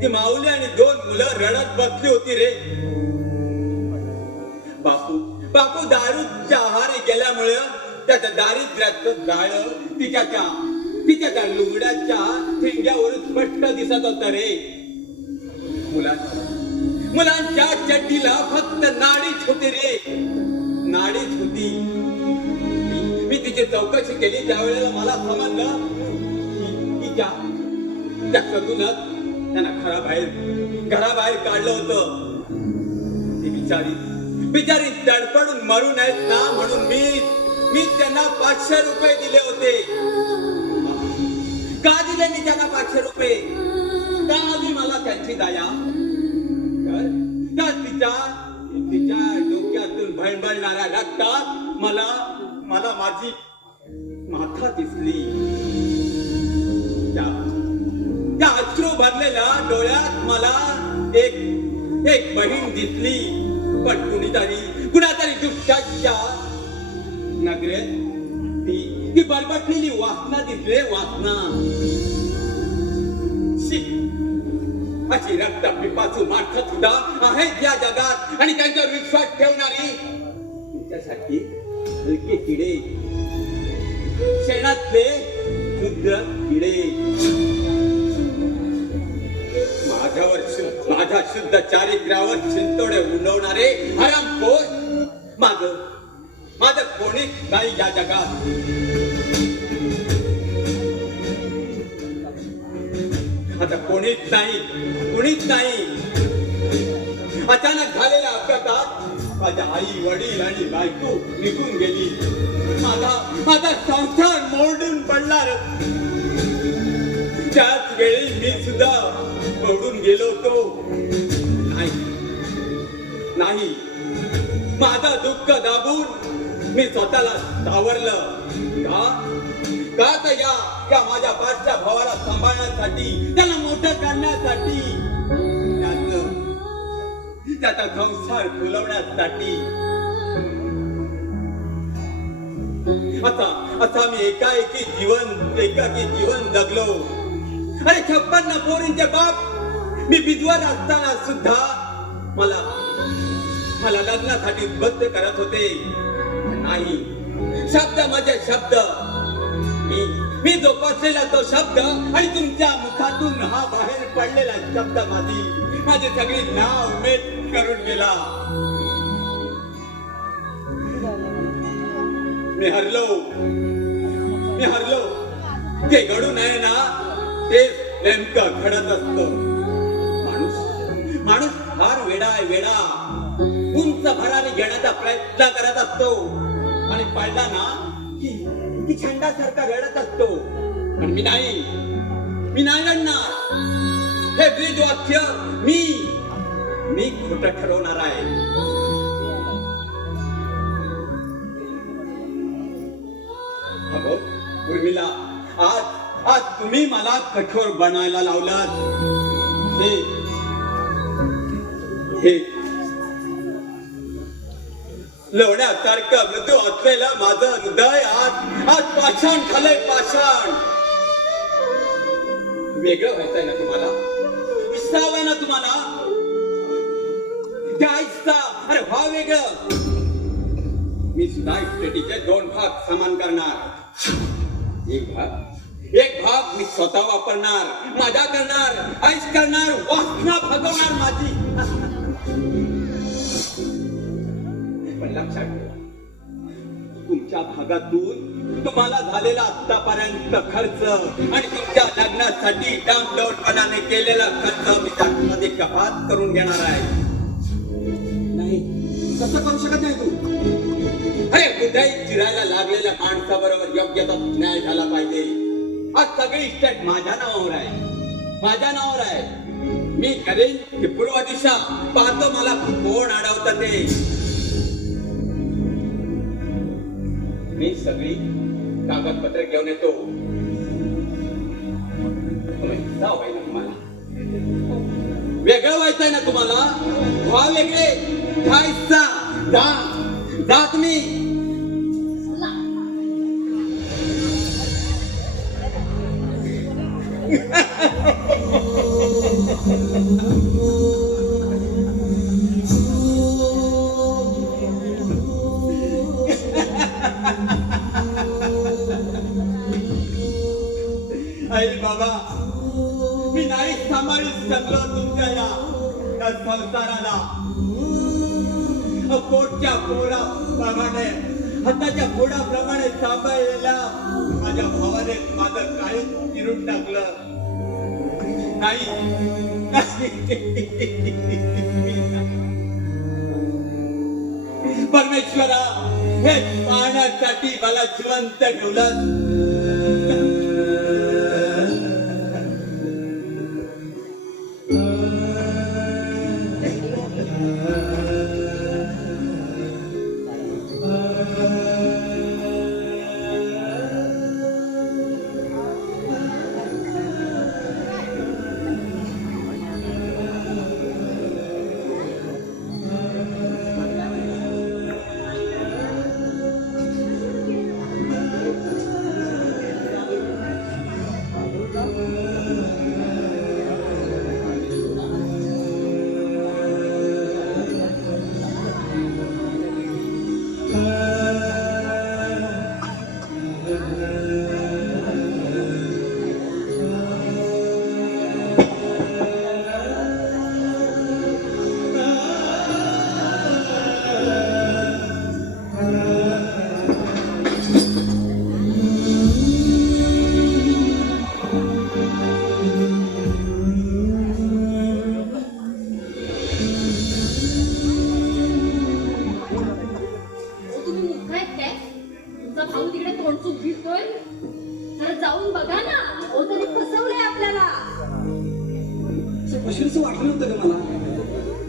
ती माऊली आणि 2 मुलं रडत बसली होती रे. बापू दारूच्या आहारी गेल्यामुळे त्याच्या दारिद्र्याचं जाळं तिच्या त्या लुगड्याच्या ठिंग्यावरून स्पष्ट दिसत होत रे. मुलांच्या चड्डीला फक्त नाडीच होती रे. नाडीच होती. मी तिची चौकशी केली त्यावेळेला मला समजलं की त्या सदूनच त्यांना घराबाहेर काढलं होतं. ती बिचारी तडपडून मरू नयेत ना म्हणून मी त्यांना 500 रुपये दिले होते. का दिले मी त्यांना 500 रुपये? का आली मला त्यांची दया? तिच्या डोक्यातून भळभळणाऱ्या रक्तात मला माझी माथा दिसली. त्या अश्रू भरलेल्या डोळ्यात मला एक बहीण दिसली. पण कुणातरी दुःखाच्या नगरेत ती बरबटलेली वासना दिसले. वासना अशी रक्त पिपाचू माणसं सुद्धा आहेत या जगात आणि त्यांच्यावर विश्वास ठेवणारी तुमच्यासाठी हलके किडे, शेणातले शुद्ध किडे, माझ्या शुद्ध चारित्र्यावर चिंतोडे उडवणारे हरामखोर माझं कोणीच नाही या जगात. आता कोणीच नाही. अचानक झालेल्या अपघातात माझ्या आई, वडील आणि बायको निघून गेली. माझा संसार मोडून पडला. त्याच वेळी मी सुद्धा मोडून गेलो होतो. नाही, माझं दुःख दाबून मी स्वतःला सावरलं. का तर या माझ्या पाठच्या भावाला सांभाळण्यासाठी, त्याला मोठं करण्यासाठी, त्याचा संसार फुलवण्यासाठी. असा मी एकाकी जीवन जगलो. अरे 56 पोरींचे बाप मी विधवर असताना सुद्धा मला लग्नासाठी बद्ध करत होते. नाही, शब्द म्हणजे शब्द. मी जोपासलेला तो शब्द आणि तुमच्या मुखातून हा बाहेर पडलेला शब्द माझी सगळी नाव उमेद करून गेला. मी हरलो. जे घडू नये ना ते नेमकं घडत असतं. माणूस फार वेडा. उंच भरारी घेण्याचा प्रयत्न करत असतो आणि पडला ना की छंदासारखा रडत असतो. पण मी नाही रडणार. हे ब्रीद वाक्य मी खोटं ठरवणार आहे. उर्मिला, आज तुम्ही मला कठोर बनायला लावलात. हे लोण्यासारखं मृदू असलेलं माझं हृदय आज पाषाण झालंय. पाषाण. वेगळं व्हायचंय ना तुम्हाला? विसरावंय ना तुम्हाला? अरे व्हा वेगळं. मी सुद्धा इस्टेटीचे 2 भाग समान करणार. एक भाग मी स्वतः वापरणार, मजा करणार, ऐश करणार, वासना भगवणार माझी. पण लक्षात ठेवा, तुमच्या भागातून तुम्हाला झालेला आतापर्यंत खर्च आणि तुमच्या लग्नासाठी डामडौलपणाने केलेला खर्च मी त्यामध्ये कपात करून घेणार आहे. नाही, कसं करू शकत नाही तू? अरे हृदय चिरायला लागलेल्या माणसाबरोबर योग्य तो न्याय झाला पाहिजे. आज सगळी इस्टेट माझ्या नावावर आहे. मी करेन की पूर्व दिशा पाहतो मला कोण अडवतं ते. मी सगळी कागदपत्र घेऊन येतो. तुम्हाला वेगळं व्हायचंय ना तुम्हाला? व्हा वेगळे. जा तुम्ही. आई बाबा, मी नाही सांभाळू शकलो तुमच्या या संसाराला. पोटच्या पोराप्रमाणे, हाताच्या फोडाप्रमाणे सांभाळलेल्या माझ्या भावाने माझं काही चिरून टाकलं. नाही, परमेश्वरा, हे पाहण्यासाठी मला जिवंत ठेवलं.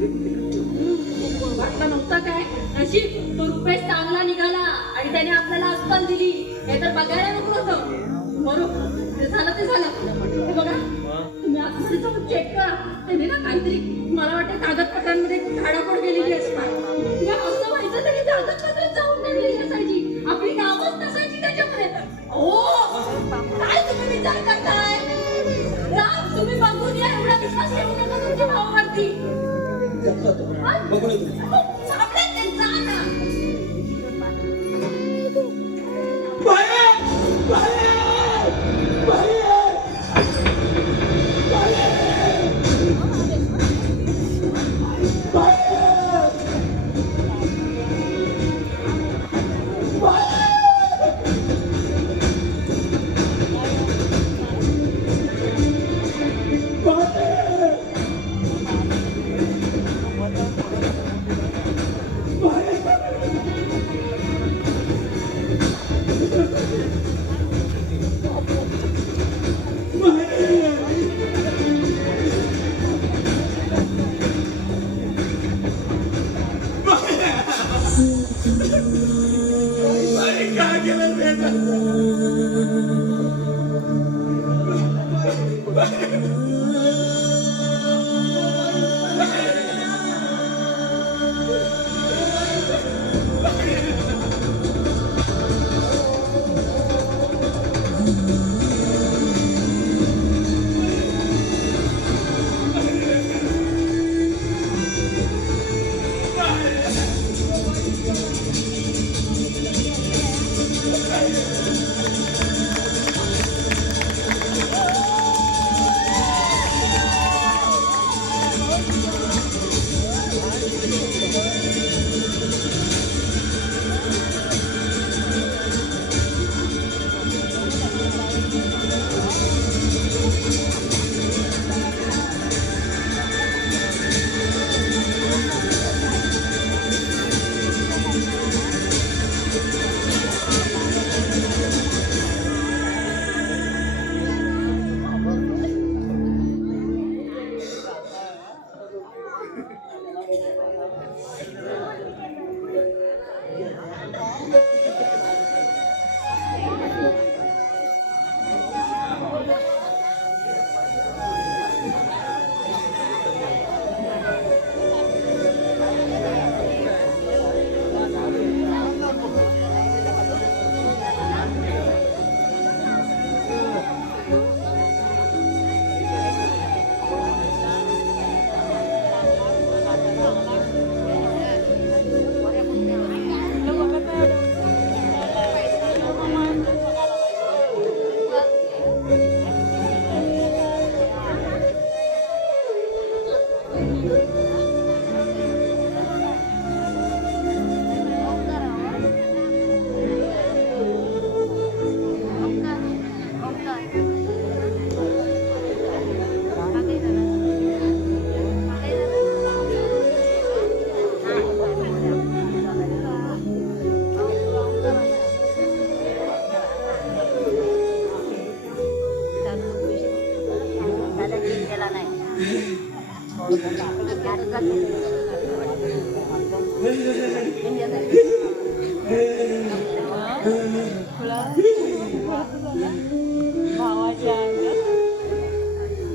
वाटलं नव्हतं काय नशीब तो रुपेश चांगला निघाला आणि त्याने आपल्याला अक्कल दिली हे तर बघायला नको होतं बरोबर ते झालं हे बघा तुम्ही आतमध्ये जाऊन चेक करा त्याने ना काहीतरी मला वाटतं कागदपत्रांमध्ये धाडापड गेलेली असणार किंवा असं व्हायचं तरी कागदपत्र जाऊन ठेवलेली असायची आपली नावच नसायची त्याच्यामध्ये हो काय तुम्ही विचार करताय जा तुम्ही बघून या एवढा विश्वास ठेवू नका तुमच्या भावावरती बघून येतो. सापडत ते जा ना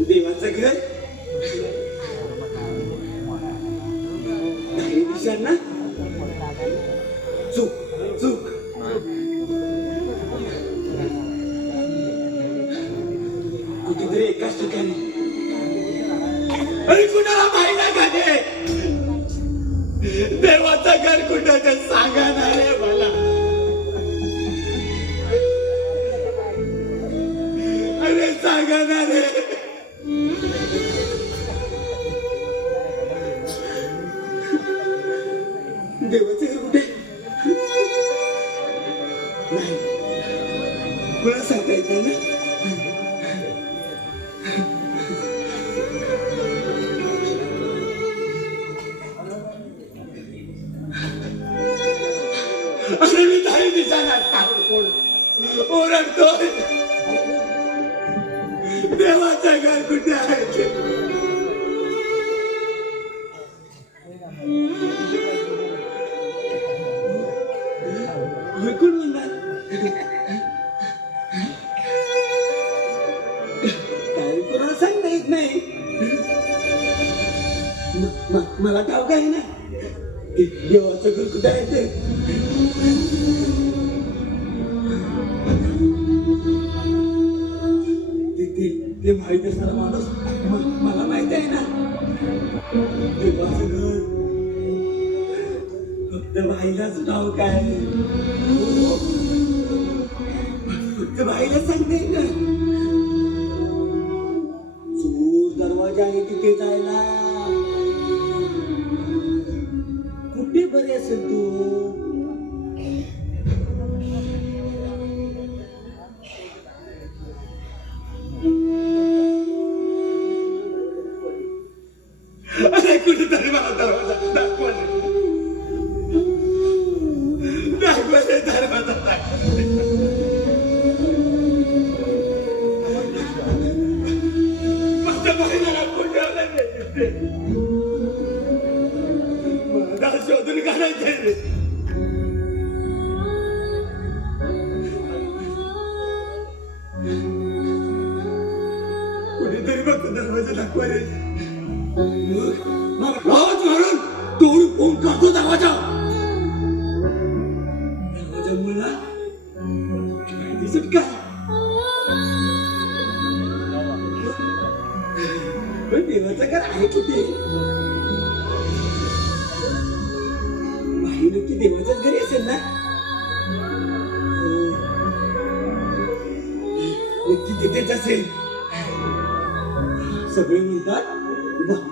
देवाचं घर काही दिशांना चूक चूक कुठेतरी एकाच ठिकाणी आणि कुणाला माहिती का ते देवाचं घर कुठं ते सांगा ना रे मला अरे सांगा ना रे देवाचं घर कुठे नाही कुणाला सांगता येत नाही ना अरे मी काही दिसणार ओरडतोय देवाचं घर कुठे आहे कोण म्हणणार काय कोणाला सांगता येत नाही मला ठाऊक आहे ना देवाचं घर कुठं आहे ते माहित असणारा माणूस मला माहित आहे ना देवाचं घर फक्त बाईलाच ठाऊक आहे फक्त बाईला सांगता येत ना चोर दरवाजा आहे तिथे जायला कुठे बरे असेल तू अरे कुठेतरी मला दरवाजा दाखवा दरवाजा माझ्या बहिणीला कुठे मला शोधून काढायचंय रे कुणीतरी फक्त दरवाजा दाखवा रे मला आवाज मारून तोडून फोन करतो दरवाजा मला काय दिसत काय पण देवाचं घर आहे कुठे बाई नक्की देवाच्याच घरी असेल ना नक्की तिथेच असेल सगळे म्हणतात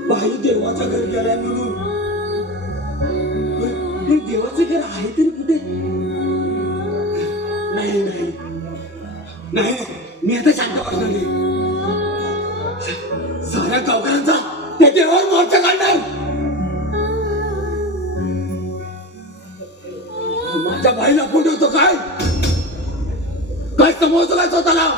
बाई देवाचं घर गेलाय म्हणून पण देवाचं घर आहे तरी कुठे नाही नाही नाही मी आता शांत बसणार नाही साऱ्या गावकऱ्यांचा त्या देवावर मोर्चा काढणार माझ्या बाईला पुढवतो काय काय समजतो काय स्वतःला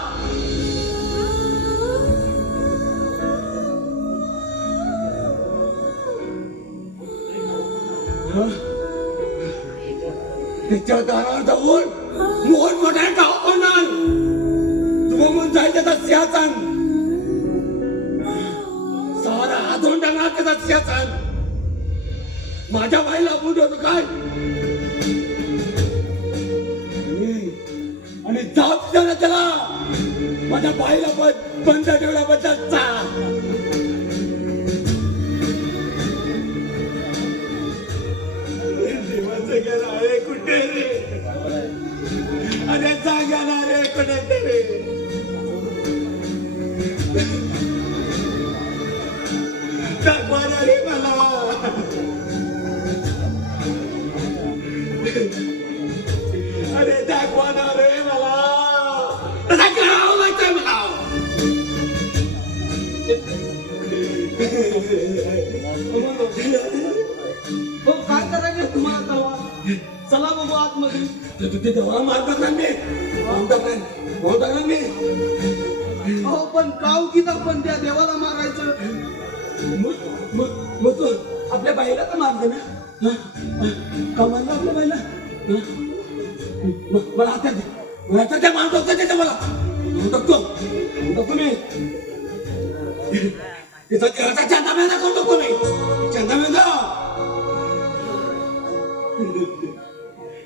त्याच्या दारावर जाऊन मोहन मोठ्या गाव होणार तुम्हा म्हणून जाईल त्याचा सिंहासन सारा हातून टाकणार त्याचा सिंहासन माझ्या बाईला बोलतो काय आणि जाऊ द्या त्याला माझ्या बाईला बंद ठेवल्याबद्दलचा देवाचं घर आहे कुठे रे अरे जागा रे कुठे रे दाखवा रे मला अरे दाखवा रे मला हो काय करायचं तुम्हाला तेव्हा चला बघू आतमध्ये तुझे देवाला मारतात ना मी हो पण काव किती पण त्या देवाला मारायचं मग तू आपल्या बाईला तर मारते ना का मारलं आपल्या बाईला मला आता त्या मारतो त्याच्या मला मी तिचा देवाचा चंदा मेंदा करतो तुम्ही चंदा मेंदा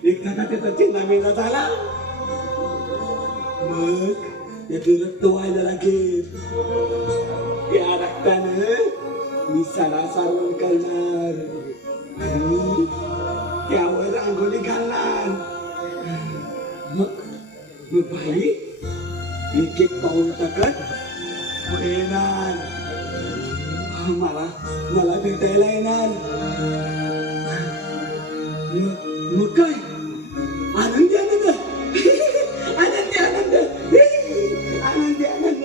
एकदा का त्याचा चंदा मेंदा झाला मग त्याचं रक्त व्हायला लागेल त्या रक्तानं मी सडा सारवण करणार आणि त्यावर रांगोळी घालणार मग भाई एक एक पाऊल टाकत पुढे येणार मला भेटायला येणार मग काय आनंदी आनंद आनंदी आनंद आनंदी आनंद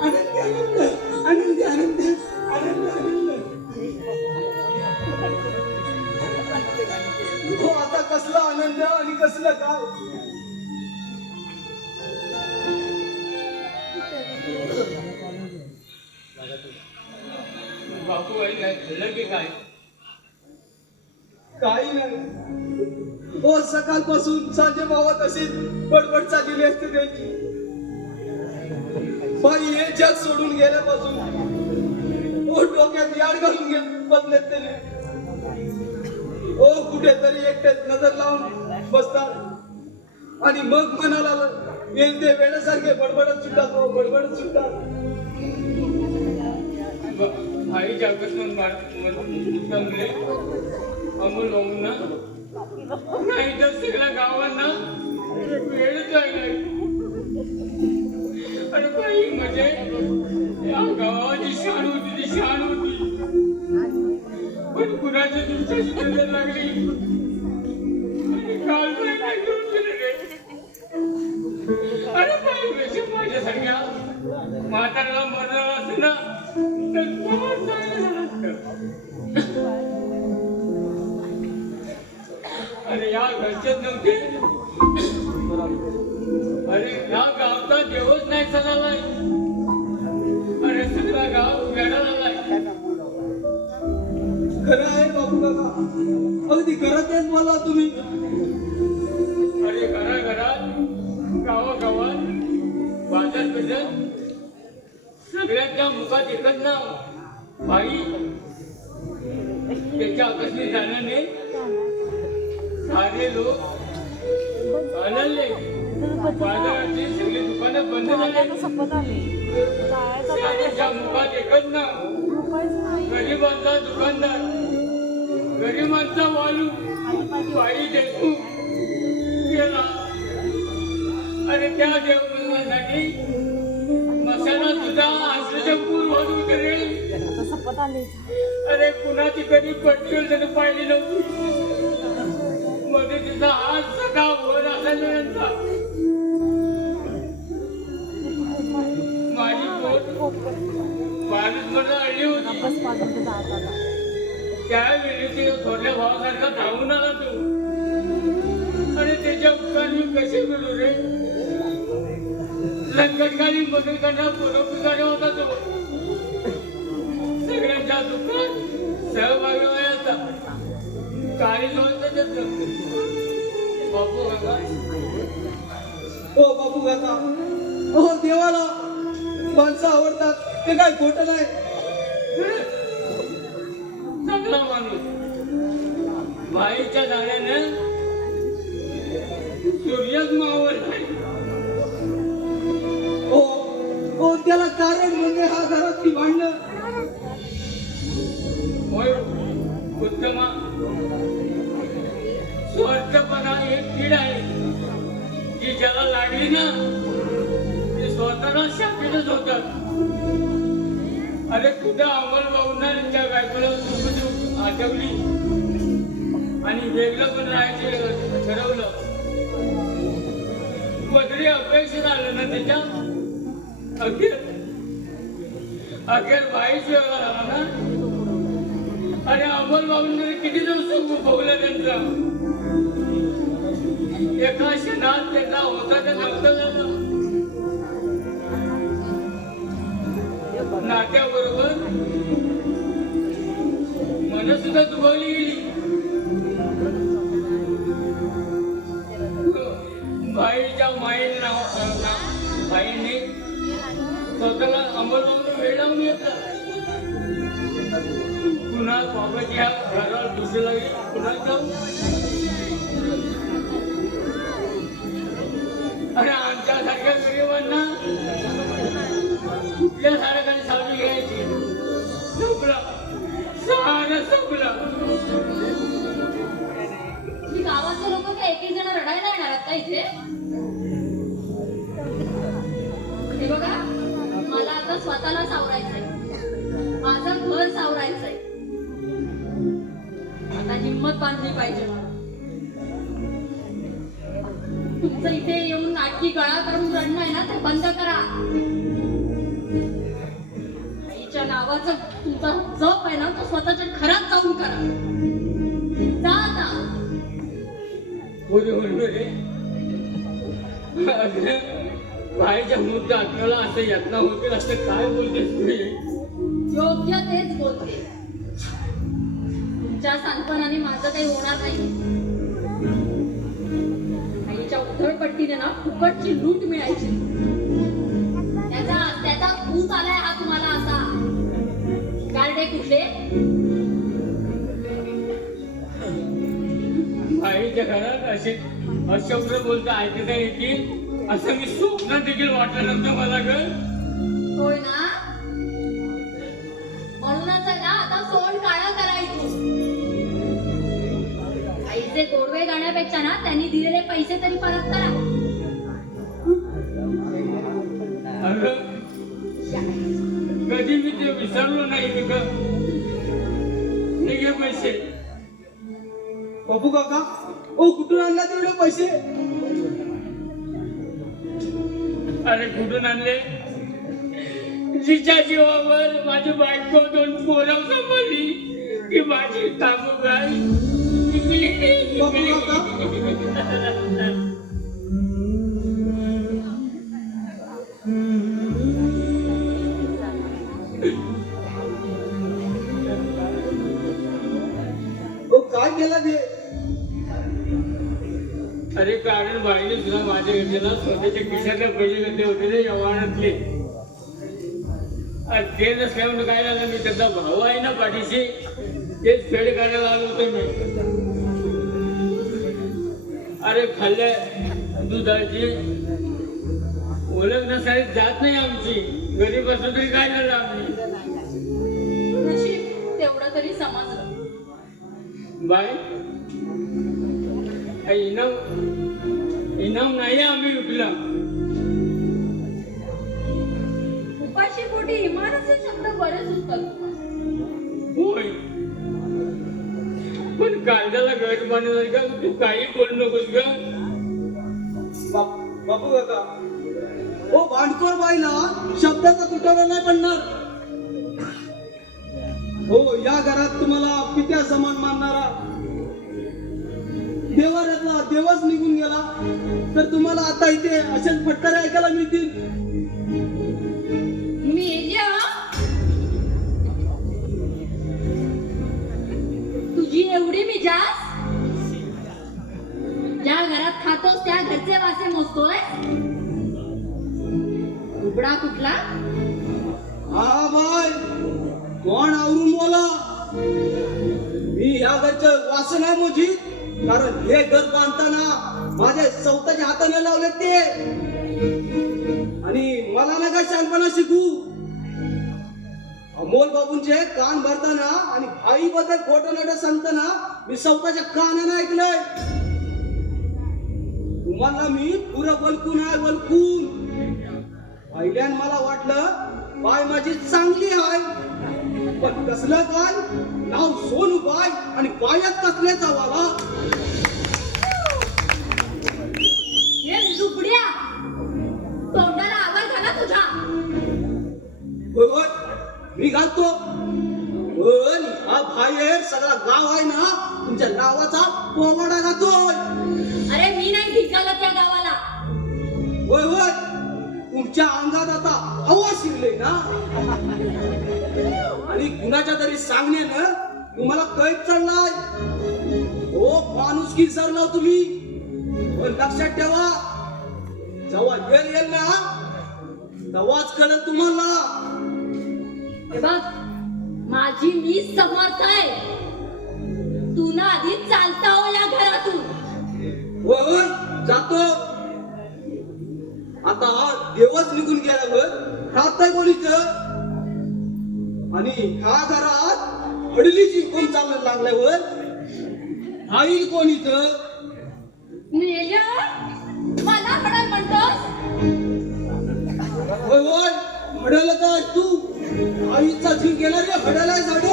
आनंदी आनंद आनंदी आनंद आनंद आनंद हो आता कसला आनंद आणि कसलं काय बापू आई काय घडलं की काय काही नाही हो सकाळपासून सांजे मावत असेल बडबड चाललेली असते त्यांची. बाई हे जग सोडून गेल्यापासून ओ डोक्यात याड घालून बदलत त्याने. ओ कुठेतरी एकट्यात नजर लावून बसतात आणि मग मनाला येईल ते वेळासारखे बडबडत सुटतात. हो बडबडत सुटतात. आईच्या पासून जमले अमोल भाऊंना नाही तर सगळ्या गावांना वेळच आहे. अरे बाई म्हणजे या गावाची शान होती ती शान होती. पण कुणाच्या तुमच्याशी नजर लागली आणि काल बाईला घेऊन गेले रे. अरे बाई म्हणजे माझ्यासारख्या म्हाताऱ्याला मरणार असं ना तर कोण जायला लागतं. अरे या घरचेच नव्हते. अरे या गावचा देवच नाही सणालाय. अरे सगळा गाव वेडा झालाय. खरं आहे बापू काका, अगदी करत आहेत मला तुम्ही. अरे घराघरात गावागावात बाजारपेठेत सगळ्यांच्या मुखात एकच नाव बाई. त्याच्या आकस्मित जाण्याने सारे लोक आनंदले. बाजाराची सगळी दुकानं बंद झाली. साऱ्याच्या मुखात एकच नाव गरिबांचा दुकानदार, गरिबांचा वालू बाई देशमुख गेला. अरे त्या देवबंधनासाठी मसाला सुद्धा आश्रच्या पूर होत उतरेल. अरे कुणाची कधी पटकेल त्याने पाहिली नव्हती. मध्ये तिचा हात सगळा वर असायचा त्यांचा. माझी पोट बारीक मध्ये अडली होती. त्यावेळी ते थोरल्या भावासारखा धावून आला तो. आणि त्याच्या उपकार मी कसे करू रे. संकटकाळी मदत करणारा परोपकारी होता तो. सगळ्यांच्या दुःखात सहभागी व्हायचा. काळी लोणचं बापू काका. हो बापू काका, हो देवाला माणसं आवडतात ते काय खोटं नाही. चांगला माणूस. बाईच्या जाण्याने सूर्यच मावळ नाही. हो हो त्याला कारण म्हणजे हा घरातली भांडणं. होय उत्तमा. स्वार्थपणा एक कीड आहे जी ज्याला लागली ना ते स्वतःला शाखेतच होतात. अरे कुठं अंमलबाबूंना त्या बायकोला आठवली आणि वेगळं पण राहायचे ठरवलं. बदरी अपेक्षित आलं ना त्याच्या अखेर बाईच वेगळा झाला ना. अरे अंमलबाबूंनी किती दिवस भोगलं त्यांचा. एका क्षणात त्यांना होता ते नव्हतं झालं. नात्याबरोबर मन सुद्धा दुभवली गेली. बाईच्या बाईने स्वतःला अंमलबाबूंना वेळ लावून घेतला. पुन्हा बाबाच्या घरावर दुसरी लागली. पुन्हा जाऊ. अरे आमच्यासारख्या गरिबांना कुठल्या सारख्याने सावली घ्यायची. संपला सारं संपलं. गावातले लोक काय एक एक जण रडायला येणार आहेत का इथे. हे बघा मला आता स्वतःला सावरायचंय. माझं घर सावरायचंय. आता हिंमत बांधली पाहिजे मला. तुमचं इथे येऊन नाटकी गळा करून रडणं आहे ना ते बंद करा. आईच्या नावाचं तुमचा जप आहे ना तो स्वतःच्या घरात जाऊन करा. जा आता. कोणी म्हणतो रे बाईच्या मृत्यू आत्म्याला असं यातना होतील असं काय बोलतेस तुम्ही. योग्य तेच बोलते. तुमच्या सांत्वनाने माझं काही होणार नाही. उधळपट्टीने ना फुकटची लूट मिळायची. त्याचा ऊस आलाय हा तुम्हाला असा गारडे कुठले. बाईच्या घरात असे अशब्द बोलता ऐकता येतील असं मी स्वप्नात देखील वाटलं नव्हतं मला ग. होय ना, म्हणूनच आहे ना आता तोंड काळा करायचं. आईचे गोडवे गाण्यापेक्षा ना त्यांनी दिलेले पैसे तरी परत करा. अगं कधी मी ते विसरलो नाही मी ग. हे घे पैसे. बापू काका ओ कुठून आणला तेवढे पैसे. अरे कुठून आणले. तिच्या जीवावर माझी बायको 2 पोरं सांभाळली की माझी ताबू गाय बापू काका ओ काय केलं ते. अरे कारण बाईने सुद्धा माझ्या घेतलेला स्वतःच्या खिशातले पैसे घेतले होते रे व्यवहारातले. आणि ते नसल्यामुळे काय झालं मी त्याचा भाऊ आहे ना पाठीशी तेच फेड करायला आलो होतो मी. अरे खाल्ल्या दुधाची ओळख नसारी जात नाही आमची. गरीब असलो तरी काय झालं आम्ही. नशीब तेवढं तरी समजलं. बाय इनाम नाही आम्ही विकला. उपाशी पोटी इमानाचे शब्द बरेच सुचतात. होय पण कायद्याला घर बांधलं का तू काही बोलू नकोस ग. बापू काका ओ भांडखोर बाईला शब्दाचा तुटवडा नाही पडणार. हो या घरात तुम्हाला पित्या समान मानणारा देवाऱ्यातला देवच निघून गेला तर तुम्हाला आता इथे असेच फटकारे ऐकायला मिळतील. मेल्या तुझी एवढी मिजाज. ज्या घरात खातोस त्या घरचे वासे मोजतोय. उबडा कुठला. हा बाय कोण आवरून बोला. मी ह्या घरचं वास नाही मोजी कारण हे घर बांधताना माझ्या स्वतःच्या हाताने लावले ते. आणि मला ना काय शहाणपणा शिकू. अमोल बाबूंचे कान भरताना आणि भाई बद्दल खोटं नाटक सांगताना मी स्वतःच्या कानाने ऐकलंय. तुम्हाला मी पुरं बलकून आहे बलकून. पहिल्यान मला वाटलं बाय माझी चांगली आहे पण कसलं काय नाव सोनू बाय आणि बायात कसल्याचा वाला. हे लुबड्या तोंडाला आवाज झाला तुझ्या. होय, मी घालतो पण हा बाहेर सगळा गाव आहे ना तुमच्या नावाचा पोवाडा घालतोय. अरे मी नाही भिकाला त्या गावाला. होय होय तुमच्या अंगात आता हवा शिरले ना आणि कुणाच्या तरी सांगण्यानं तुम्हाला कैद चढलाय. हो माणूस की सरला तुम्ही. पण लक्षात ठेवा जेव्हा येईल ना तेव्हाच कळत तुम्हाला. हे बघ माझी मी समर्थ आहे. तू ना आधी चालता हो या घरातून. होय होय जातो. आता हा देवच निघून गेल्यावर राहतय कोणीच आणि ह्या घरात हडलीची हुकूम चालत लागल्यावर राहील कोणीच. मेल्या मला हडाय म्हणतोस. होय होय हडल काय तू आईचा जीव गेला रे. हडलाय झाडल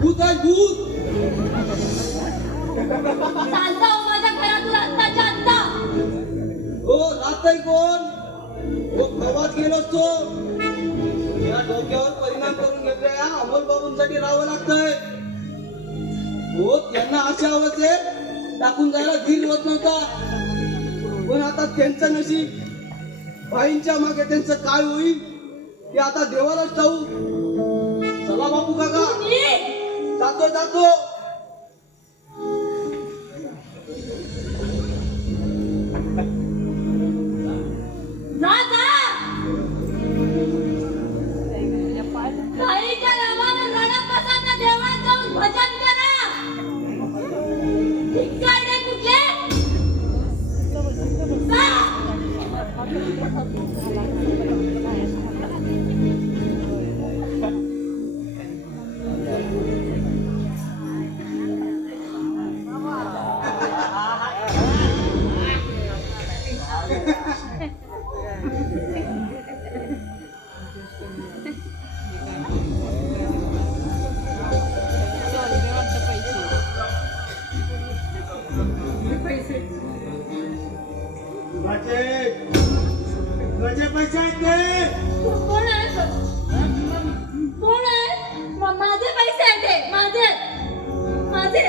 भूत आहे भूत. चालता हो माझ्या घरातून आत्ताच्या आत्ता. हो राहतय कोण. हो प्रवास गेलो तो या डोक्यावर परिणाम करून घेतल्या अमोल बाबूंसाठी राहावं लागतंय. हो त्यांना अशा अवस्थेत टाकून जायला धीर होत नव्हता पण आता त्यांचं नशीब. बाईंच्या मागे त्यांचं काय होईल ते आता देवालाच ठाऊक. चला बापू काका जातो जातो. तुझे पैसे आहेत ते कोण आहे कोण आहे माझे पैसे आहेत ते माझे माझे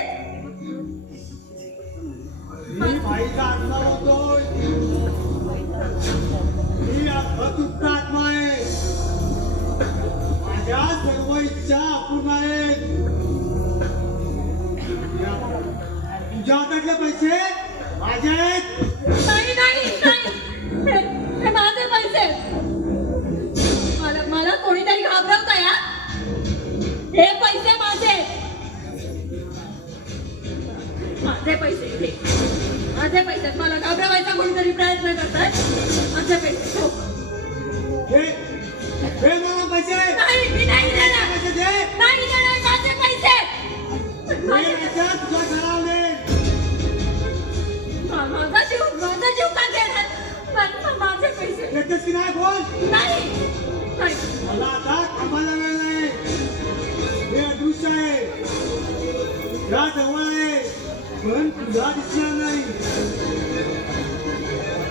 मी बाईचा आत्मा होतोय मी अद्भुत आत्मा आहे माझ्या सर्व इच्छा अपूर्ण आहेत तुझ्या हातातले पैसे माझे आहेत नाही नाही नाही हे माझे पैसे मला कोणीतरी घाबरवतंय हा हे पैसे माझे माझे पैसे हे माझे पैसे मला घाबरवायचा कोणीतरी प्रयत्न करताय माझे पैसे हो हे मला पैसे नाही मी नाही देणार पैसे दे नाही देणार माझे पैसे मी तुझ्या घरावले माझा जीव का देणार माझे पैसे देतेस की नाही बोल नाही नाही मला आता थांबायला वेळ नाही हे अदृश्य आहे या जवळ आहे पण तुला दिसणार नाही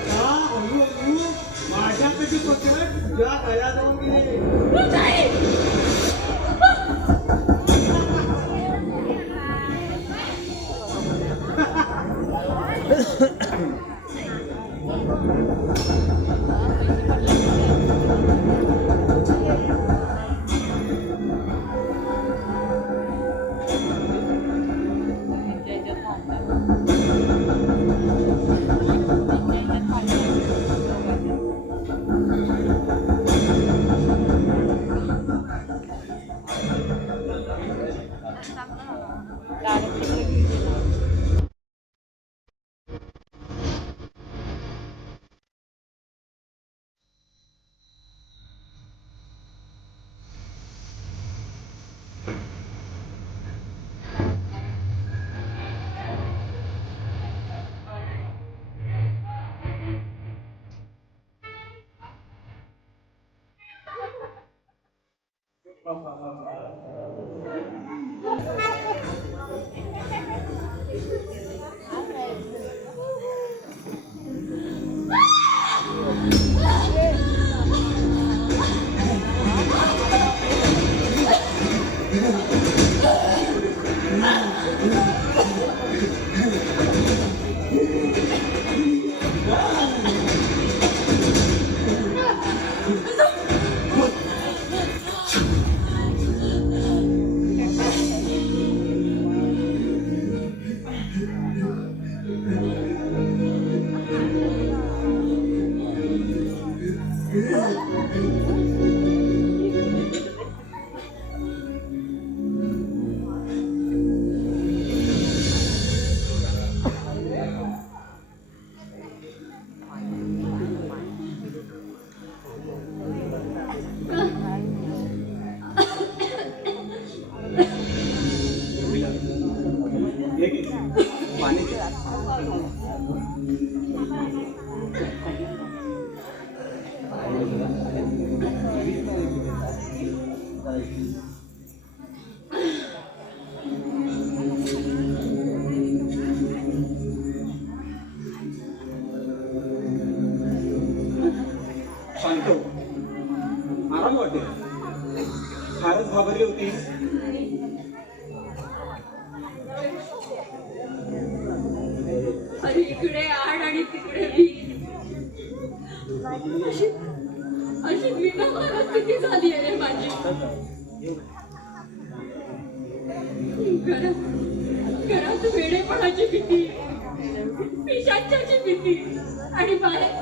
आता हळूहळू माझ्याकडे पकड तुझ्या गळ्याजवळ गेले नाही पाणी दे. शांत हो. आराम वाटेल. फारच घाबरली होती. अरे इकडे आड आणि तिकडे वीज. अशी विनामार स्थिती झाली आहे रे माझी. घरात वेडेपणाची भीती, पिशाच्याची भीती आणि बाहेर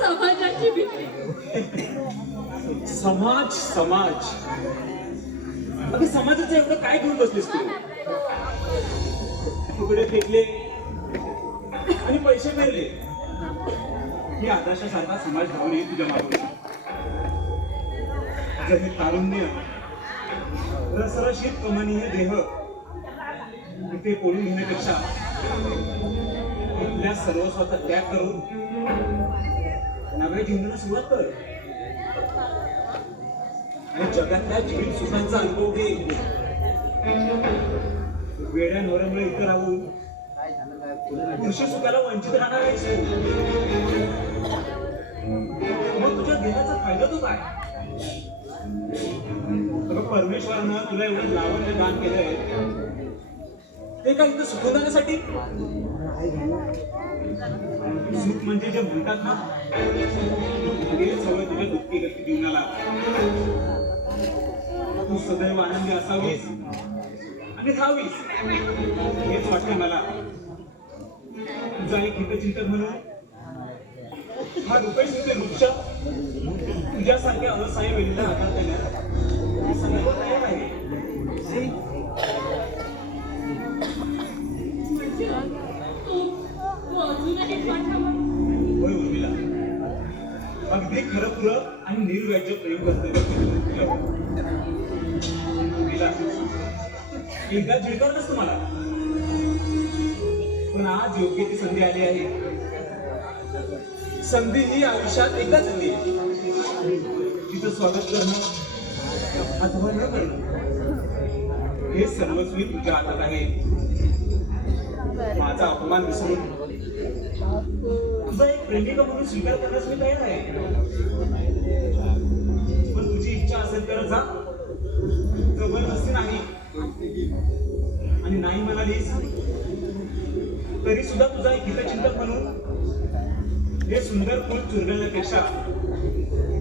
समाजाची भीती. समाज समाज अगं समाजाचं एवढं काय घेऊन बसलीस तू? तुकडे फेकले आणि पैसे मिळले ही आदर्शासारखा समाज धावून येईल तुझ्या मागून. तुझं हे तारुण्य, रसरशीत कमनीय देह ते पोळून घेण्यापेक्षा आपल्या सर्वस्वाचा त्याग करून नव्या जीवनाला सुरुवात कर आणि जगातल्या जीवित सुखांचा अनुभव घे. वेड्या नवऱ्यामुळे इथं राहून पुरुष सुखाला वंचित राहणार आहेस मग तुझ्या देहाचा फायदा तो काय? अगं परमेश्वरानं तुला एवढं लावण्य दान केलंय ते काय इथं सुखवण्यासाठी? सुख म्हणजे जे म्हणतात ना तेच हवं तुझ्या दुःखी व्यक्ती जीवनाला. तू सदैव आनंदी असावीस आणि राहावीस हेच वाटतं मला. तुझा एक हितचिंतक म्हणून हा रुपेश वृक्ष तुझ्यासारख्या असहाय्य वेळीला हातात देण्यात सदैव तयार आहे. म्हणजे तू अजूनही माझ्यावर होय उर्मिला, अगदी खरं खुरं आणि निर्व्याज्य प्रेम करते. उर्मिला एकदा झिडकार नसतो मला पण आज योग्य ती संधी आली आहे. संधी ही आयुष्यात एकदाच संधी तिचं स्वागत करणं अथवा न करणं हे सर्वस्वी तुझ्या हातात आहे. माझा अपमान विसरून तुझा एक प्रेमिका म्हणून स्वीकार करण्यास मी तयार आहे. पण तुझी इच्छा असेल तर जा, जबरदस्ती नाही. आणि नाही म्हणालीस तरी सुद्धा तुझा एक हितचिंतक म्हणून हे सुंदर फूल चुरगळण्यापेक्षा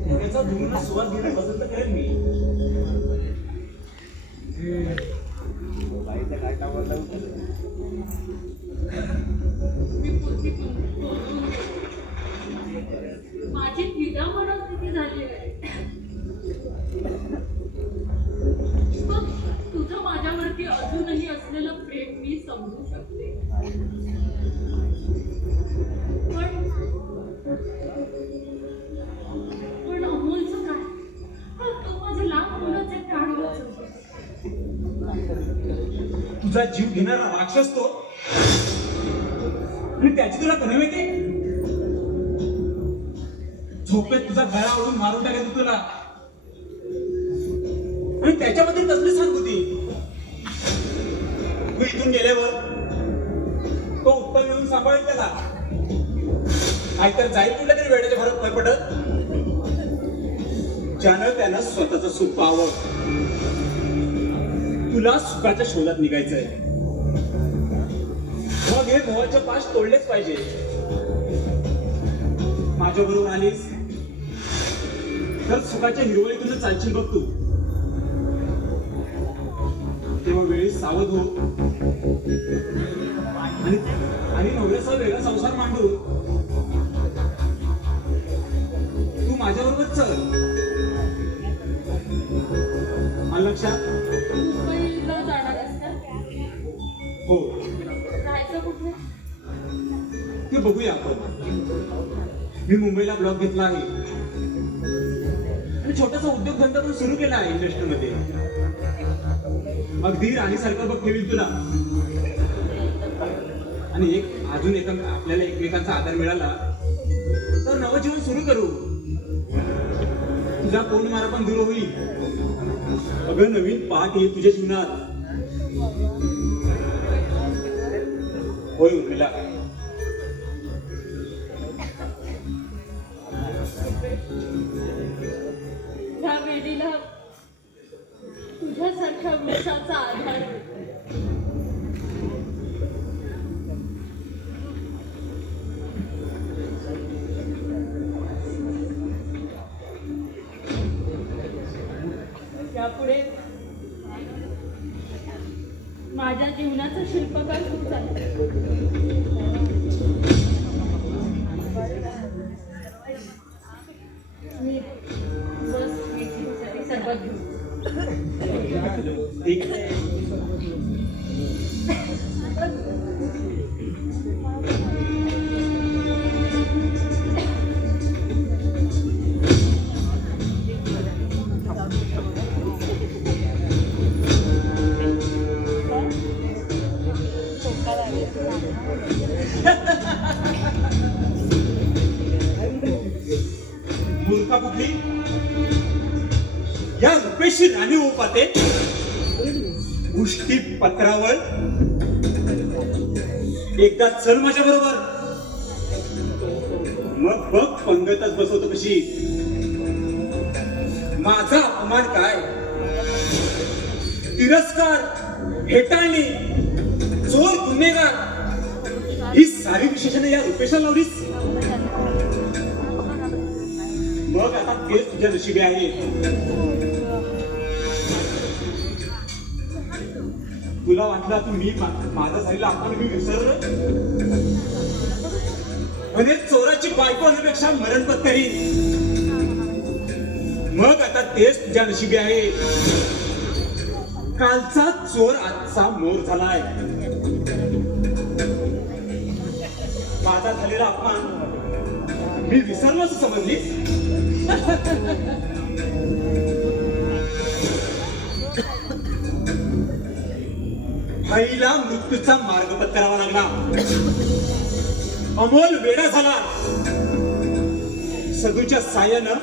त्याचा दुरूनच सुवास घेणं पसंत करेन मी. माझी द्विधा मनस्थिती झाली आहे. मग तुझं माझ्यावरती अजूनही असलेलं प्रेम मी समजू शकते. पण अमोलचं काय? तो माझं लहान मुलाचे प्राण वाचवतो. तुझा जीव घेणारा राक्षस तो आणि त्याची तुला कमी माहिती. झोपेत तुझा गळा ओढून मारून टाकायचं तुला आणि त्याच्याबद्दल कसली सहानुभूती. तू इथून गेल्यावर तो उत्तर येऊन सांभाळेल त्याला. नाहीतर जाईल कुठल्या तरी वेळेच्या भरात परपटत ज्यानं त्यानं स्वतःचं सुख पाहावं. तुला सुखाच्या शोधात निघायचंय. मग हे मोहाचे पाश तोडलेच पाहिजे. माझ्या बरोबर आलीस तर सुखाच्या हिरवळीतून चालशील बघ तू. तेव्हा वेळी सावध हो आणि नवऱ्यासह वेगळा संसार मांडू. तू माझ्याबरोबर चल. मला लक्षात. मुंबईला जाणार आहेस का? हो, राहायचं कुठे? ते बघूया आपण. मी मुंबईला ब्लॉक घेतला आहे आणि छोटासा उद्योगधंदा पण सुरू केला आहे इंडस्ट्रीमध्ये. अगदी राणीसारखं बघ ठेवील तुला. आणि आपल्याला एकमेकांचा आधार मिळाला तर नवं जीवन सुरू करू. तुझा कोण मारा पण दूर होईल. अगं नवीन पाठ येईल तुझ्या जीवनात. होय उर्मिला. ह्या वेळीला तुझ्यासारख्या वृक्षाचा आधार यापुढे माझ्या जीवनाचा शिल्पकार खूप झाला. मी बस सर्वात घेऊ. ठीक आहे. मूर्खा कुठली या रुपेशी राणी होऊ पाहते. गोष्टी पत्रावर एकदा चल माझ्या बरोबर, मग बघ पंगतच बसवतो कशी. माझा अपमान काय, तिरस्कार, हेटाळणी, चोर, गुन्हेगार ही सारी विशेषणं या रुपेशला लावलीस. मग आता तेच तुझ्या नशिबी आहे. तुला वाटलं की मी माझा झालेला अपमान मी विसरलो, म्हणजे चोराची बायको होण्यापेक्षा मरण पत्करी. मग आता तेच तुझ्या नशिबी आहे. कालचा चोर आजचा मोर झालाय. माझा झालेला अपमान मी विसरलो असं समजलीस. भाईला मृत्यूचा मार्ग पत्करावा लागला. अमोल वेडा झाला. सदूच्या साह्यानं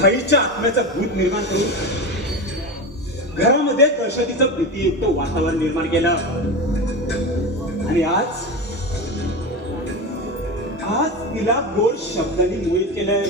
भाईच्या आत्म्याचं भूत निर्माण करून घरामध्ये दहशतीचं भीतीयुक्त वातावरण निर्माण केलं. आणि आज तिला गोड शब्दांनी मोहित केलंय.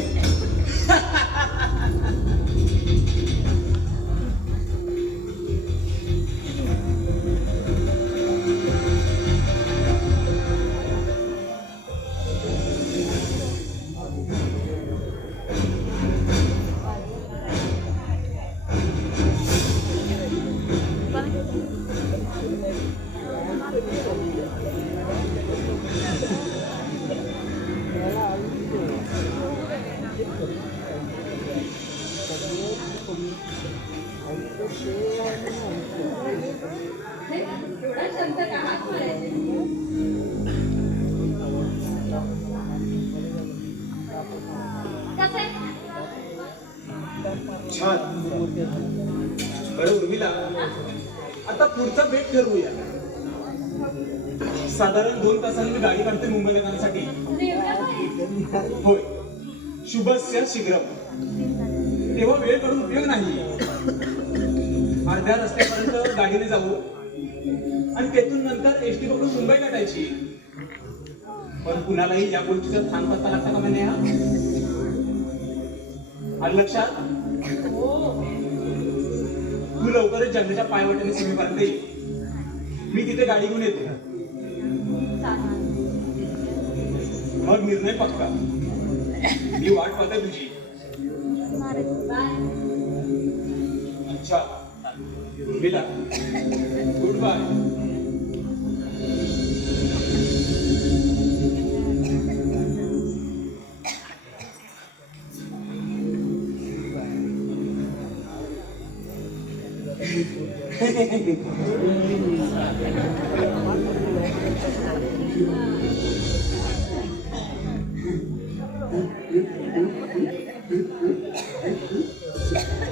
एवढा शांत का हात मारायचे? कसं आहे? छान. बरं उर्मिला, आता पुढचा भेट ठरवूया. साधारण 2 तासांनी मी गाडी काढते मुंबईला जाण्यासाठी. अरे एवढा काय? होय, शुभस्य शीघ्रम. तेव्हा वेळ काढून उपयोग नाही. अर्ध्या रस्त्यापर्यंत गाडीने जाऊ आणि तेथून नंतर एसटी पकडून मुंबई गाठायची. पण कुणालाही या गोष्टीचा थांब पत्ता लागता का म्हणे. आलं लक्षात? तू लवकरच जन्माच्या पायवाटेने सीमेपर्यंत ये. मी तिथे गाडी घेऊन येतो. मग निर्णय पक्का. मी वाट पाहते तुझी. अच्छा, उर्मिला, गुड बाय.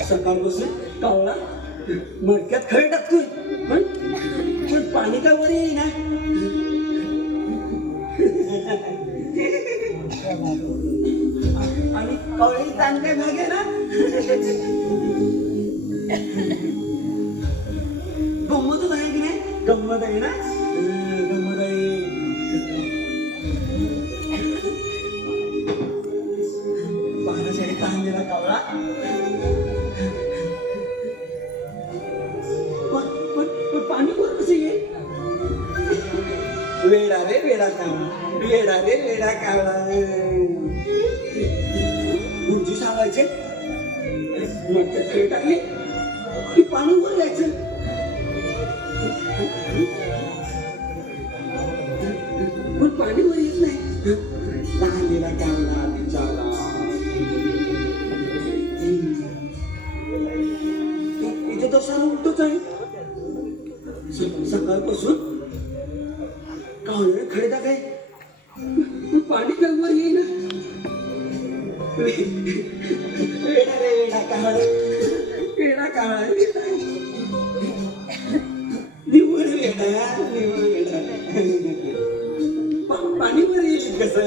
सकाळपासून कावळा मडक्यात खडे टाकतोय, पण पाणी का वर येईना. आणि कावळी ताण काय भागे ना. गंमतच आहे की नाही. गंमत आहे ना. गंमत आहे. पाहण्यासाठी ताण दिला कावळा. पाणी वर कसे येईल. वेडा रे वेडा कावळा, वेडा रे वेडा कावळा. गुरुजी सांगायचे मडक्यात खडे टाकले की पाणी वर यायचं. पण पाणी वर येत नाही. लहानलेला कावळा बिचारा. इथे तर सारा उलटच आहे. सकाळपासून कावळे खडे टाकाय, पाणी काय वर येईना. वेडा रे वेडा कावळा, वेडा कावळा. निवड वेडा, निवड वेडा. पाणी वर येईल कसं.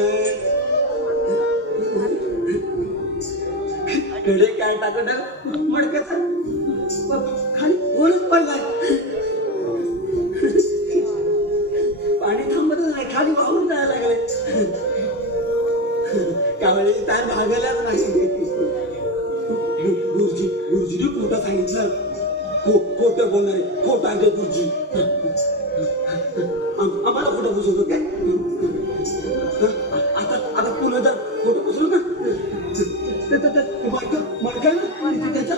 खडे काय टाकत मडक्याचा खाली ओळख पडला. पाणी आहे खोटा आहे गुरुजी आम्हाला खोटं बसवतो काय आता पुन्हा जर खोटं बसवलं ना मार्का ना त्याच्या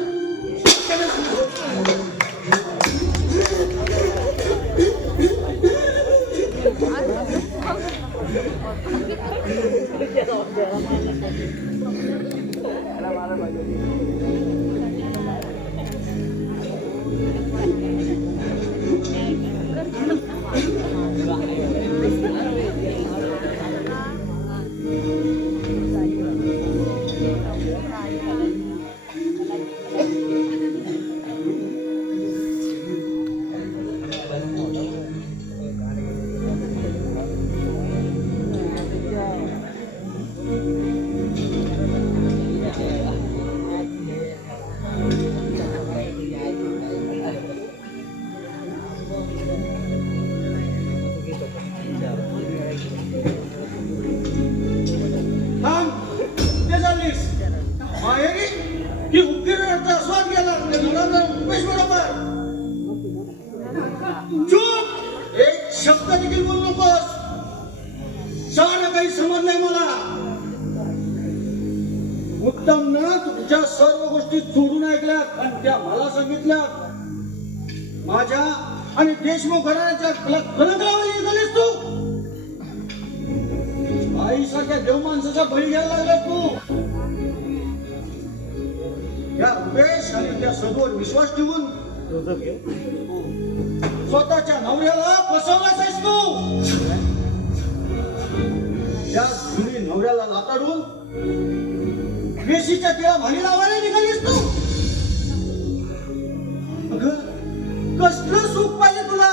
की उकिरचा स्वाद गेला उमेश बरोबर चूप एक शब्द देखील बोलू नकोस सारं काही समजलंय मला उत्तम न तुमच्या सर्व गोष्टी चोरून ऐकल्यात आणि त्या मला सांगितल्या माझ्या आणि देशमुख घराण्याच्या कलंकावली निघालीस तू आईसारख्या देव माणसाचा बळी घ्यायला लागला तू या रुपेश आणि त्या सदूवर विश्वास ठेवून स्वतःच्या नवऱ्याला फसवलाच आहेस तू त्या जुनी नवऱ्याला लाताडून वेशीच्या तिला भाली लावायला निघालीस तू अगं कसलं सुख पाहिजे तुला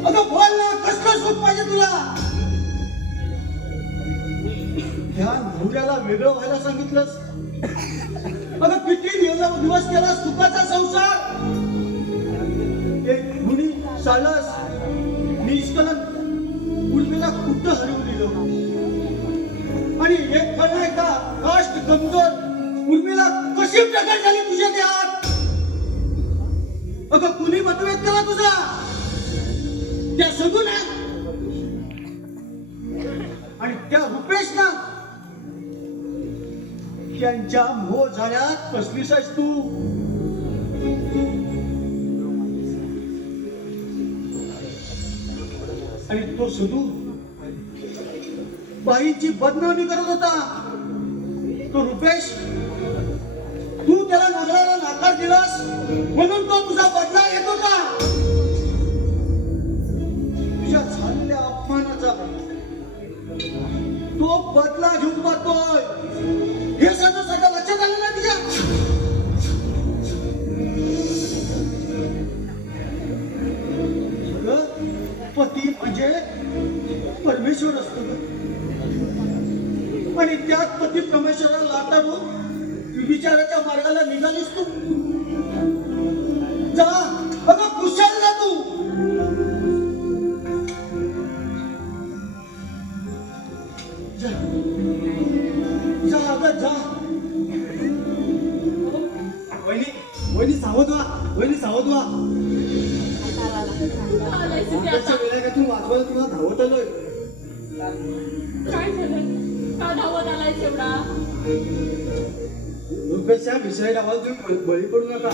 अगं बोल ना कसलं सुख पाहिजे तुला त्या नवऱ्याला वेगळं व्हायला सांगितलंस अगं किती दिवस केला सुखाचा संसार एक गुणी सालस निष्कलंक उर्मिला कुठं हरवून दिलं आणि एक खरं आहे का काष्ट कमजोर उर्मिला कशी प्रकट झाली तुझ्या देहात अगं कुणी मतभेद केला तुझा त्या सगुण आणि त्या रुपेश ना त्यांच्या मोह झाल्यात फसलीस आहेस तू आणि तो सदू बाईची बदनामी करत होता तो रुपेश तू त्याला नजराला नाकार दिलास म्हणून तो तुझा बदला घेत होता तुझ्या झालेल्या अपमानाचा तो बदला घेऊन पाहतोय हे सगळं लक्षात आलं ना तुझ्या पती म्हणजे परमेश्वर असतो आणि त्यात पती परमेश्वराला लाटाडून विचाराच्या मार्गाला निघालीस तू जा अगं कुशाल जा तू जा अगं जा वहिनी सावध व्हा तू वाचवायला तुला धावत आलोय काय झालं का धावत आलायस एवढा रुपेशच्या विषय डावाला तुम्ही बळी पडू नका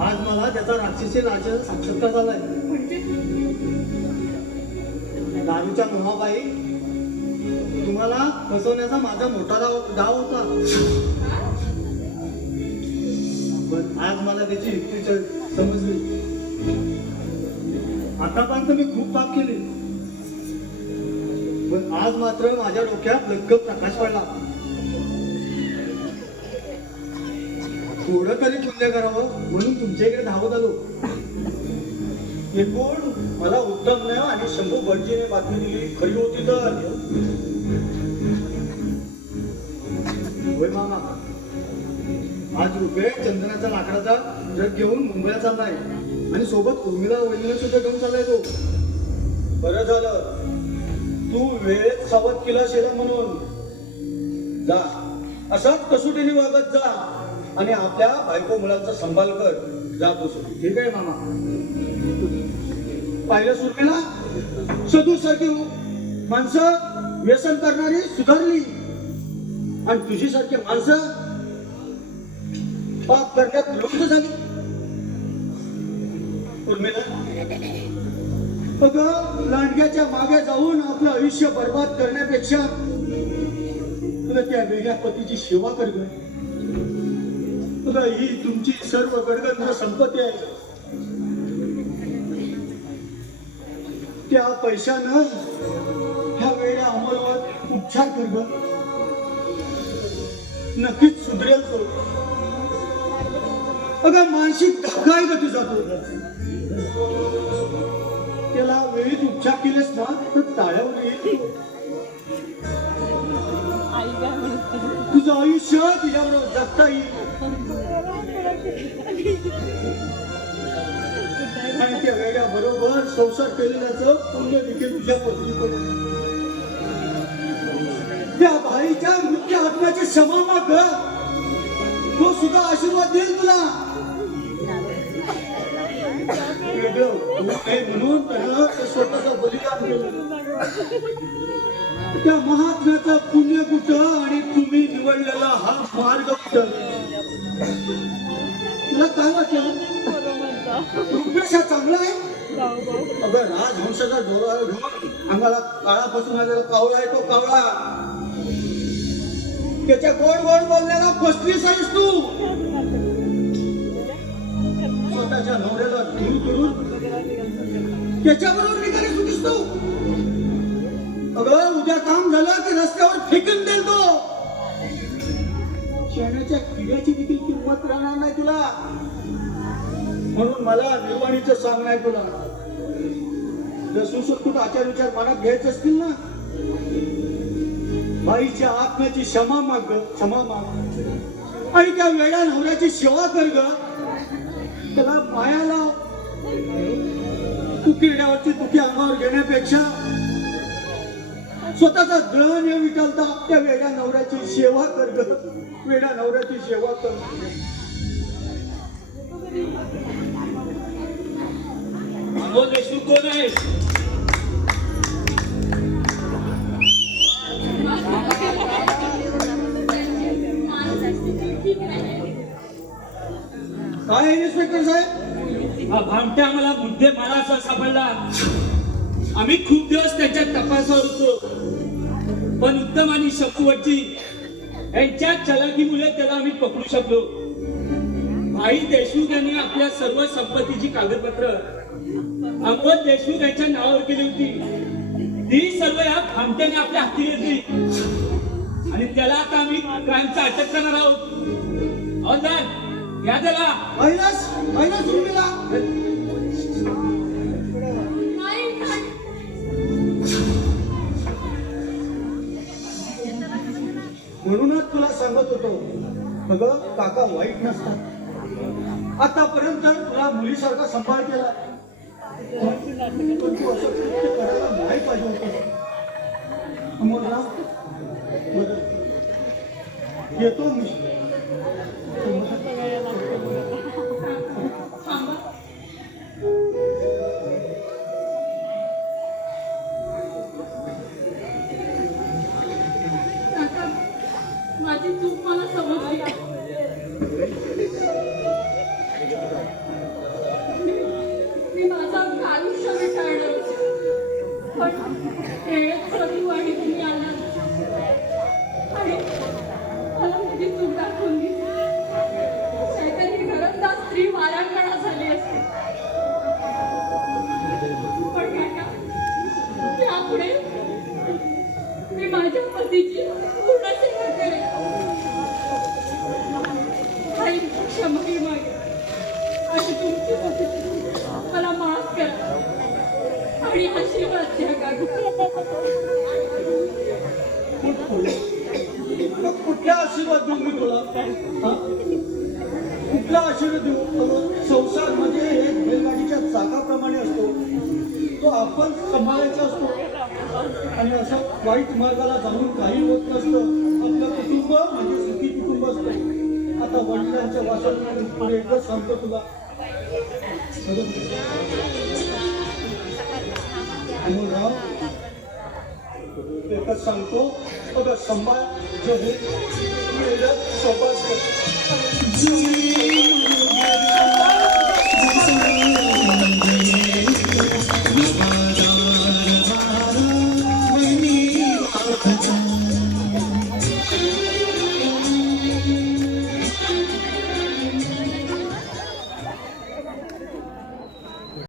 आज मला त्याचा राक्षसी नाचाचा साक्षात्कार झालाय म्हणजे दारूच्या मोहाबाई तुम्हाला फसवण्याचा माझा मोठा डाव होता पण आज मला त्याची युक्ती समजली आतापर्यंत मी खूप पाप केले पण आज मात्र माझ्या डोक्यात लग्ग प्रकाश पडला थोडं तरी पुण्य करावं म्हणून तुमच्या इकडे धावत आलो एकूण मला उत्तमने आणि शंभू भटजीने बातमी दिली खरी होती तर होय मामा आज रुपये चंदनाचा लाकडाचा ट्रक घेऊन मुंबईला चाललाय आणि सोबत उर्मिला वहिनीला सुद्धा घेऊन चाललाय तो बरं झालं तू वेळेत सावध केला शेला म्हणून जा असाच कसोटीने वागत जा आणि आपल्या बायको मुलांचा सांभाळ कर. जा तू सोड. ठीक आहे मामा. पाहिलं सुरमीला, सदूसारखी माणसं व्यसन करणारी सुधारली आणि तुझी सारखी माणसं पाप करण्यात लुप्त झाली. उर्मिला, अगं लांडग्याच्या मागे जाऊन आपलं आयुष्य बर्बाद करण्यापेक्षा तुला त्या वेगळ्या पतीची सेवा कर ग. तुला ही तुमची सर्व गडगंज संपत्ती आहे. त्या पैशानं ह्या वेळेला अमोलवर उपचार कर ग. नक्कीच सुधरेल तो. अगं मानसिक धक्का आहे का तुझा तो? त्याला वेळीच उपचार केलेस ना तर ताळ्यावर येईल. तुझं आयुष्य तिच्याबरोबर जगता येईल आणि त्या वेळा बरोबर संसार केलेल्याचं पुण्य देखील तुझ्या पत्नीकडे. त्या भाईच्या मृत्यू आत्म्याची क्षमा माग, तो सुद्धा आशीर्वाद देईल तुला. म्हणून त्यानं स्वतःचं बलिदान केलं. त्या महात्म्याचं पुण्य कुठं आणि तुम्ही निवडलेला हा मार्ग कुठं? तुला काय वाटलं? रुपेश हा चांगला आहे. अगं राजहंसाचा डोळा घेऊन अंगाला काळापासून आलेला कावळा आहे तो कावळा. त्याच्या गोड गोड बोलण्याला फसलीस आहेस तू. स्वतःच्या नवऱ्याला दूर करून त्याच्याबरोबर निघाली तू दिसतो. अगं उद्या काम झालं की रस्त्यावर फेकून देईल तो. शेणाच्या किड्याची देखील किंमत राहणार नाही तुला. म्हणून मला निर्वाणीचं सांगणं आहे तुला. जर सुसंस्कृत आचार विचार मनात घ्यायचे असतील ना, बाईच्या आत्म्याची क्षमा माग, क्षमा माग आणि त्या वेळा नवऱ्याची सेवा कर ग. त्याला माया लाव. तू किरड्यावरची तुकी अंगावर घेण्यापेक्षा स्वतःचा ग्रह न विचारता त्या वेड्या नवऱ्याची सेवा कर ग. वेड्या नवऱ्याची सेवा कर. अमोल देशमुख कोण आहे? काय आहे इन्स्पेक्टर साहेब? हा भामट्या आम्हाला मुद्दे मला असा सापडला. आम्ही खूप दिवस त्याच्या तपासावर होतो, पण उत्तम आणि शपूवटची यांच्या चलाकीमुळे त्याला आम्ही पकडू शकलो. भाई देशमुख यांनी आपल्या सर्व संपत्तीची कागदपत्र अमोल देशमुख यांच्या नावावर केली होती. ती सर्व या भामट्याने आपल्या हाती घेतली आणि त्याला आता आम्ही क्राईमचा अटक करणार आहोत. हवालदार, घ्या त्याला. पहिलाच उर्मिला, नाही नाही. म्हणूनच तुला सांगत होतो, अगं काका वाईट नसतात. आतापर्यंत तुला मुलीसारखा सांभाळ केला, पण तू असं कृत्य करायला नाही पाहिजे होतं. अमोलराव, बरं येतो मी. थांबा. काका, माझी चूक मला समजली. मी माझं अख्खं आयुष्य विचारणार होते, पण वेळेत सरू आणि तुम्ही आला आणि मला माझी चूक दाखवून दिली. नाहीतर ही घरंदाज स्त्री वारांगणा झाली असते. पण काका, यापुढे मी माझ्या पतीची पूर्ण सेवा करेन. आई क्षमाही मागे आणि तुमची पती मला माफ करा आणि आशीर्वाद द्या काका. मग कुठला आशीर्वाद देऊ मी तुला? हा? कुठला आशीर्वाद देऊ? संसार म्हणजे एक बैलगाडीच्या चाकाप्रमाणे असतो, तो आपण सांभाळायचा असतो आणि असं वाईट मार्गाला जाऊन काही होत नसतं. आपलं कुटुंब म्हणजे सुखी कुटुंब असतं. आता वडिलांच्या वाचन एकच सांगतो तुला अमोलराव, एकच सांगतो अगं संभाळ जे सोबत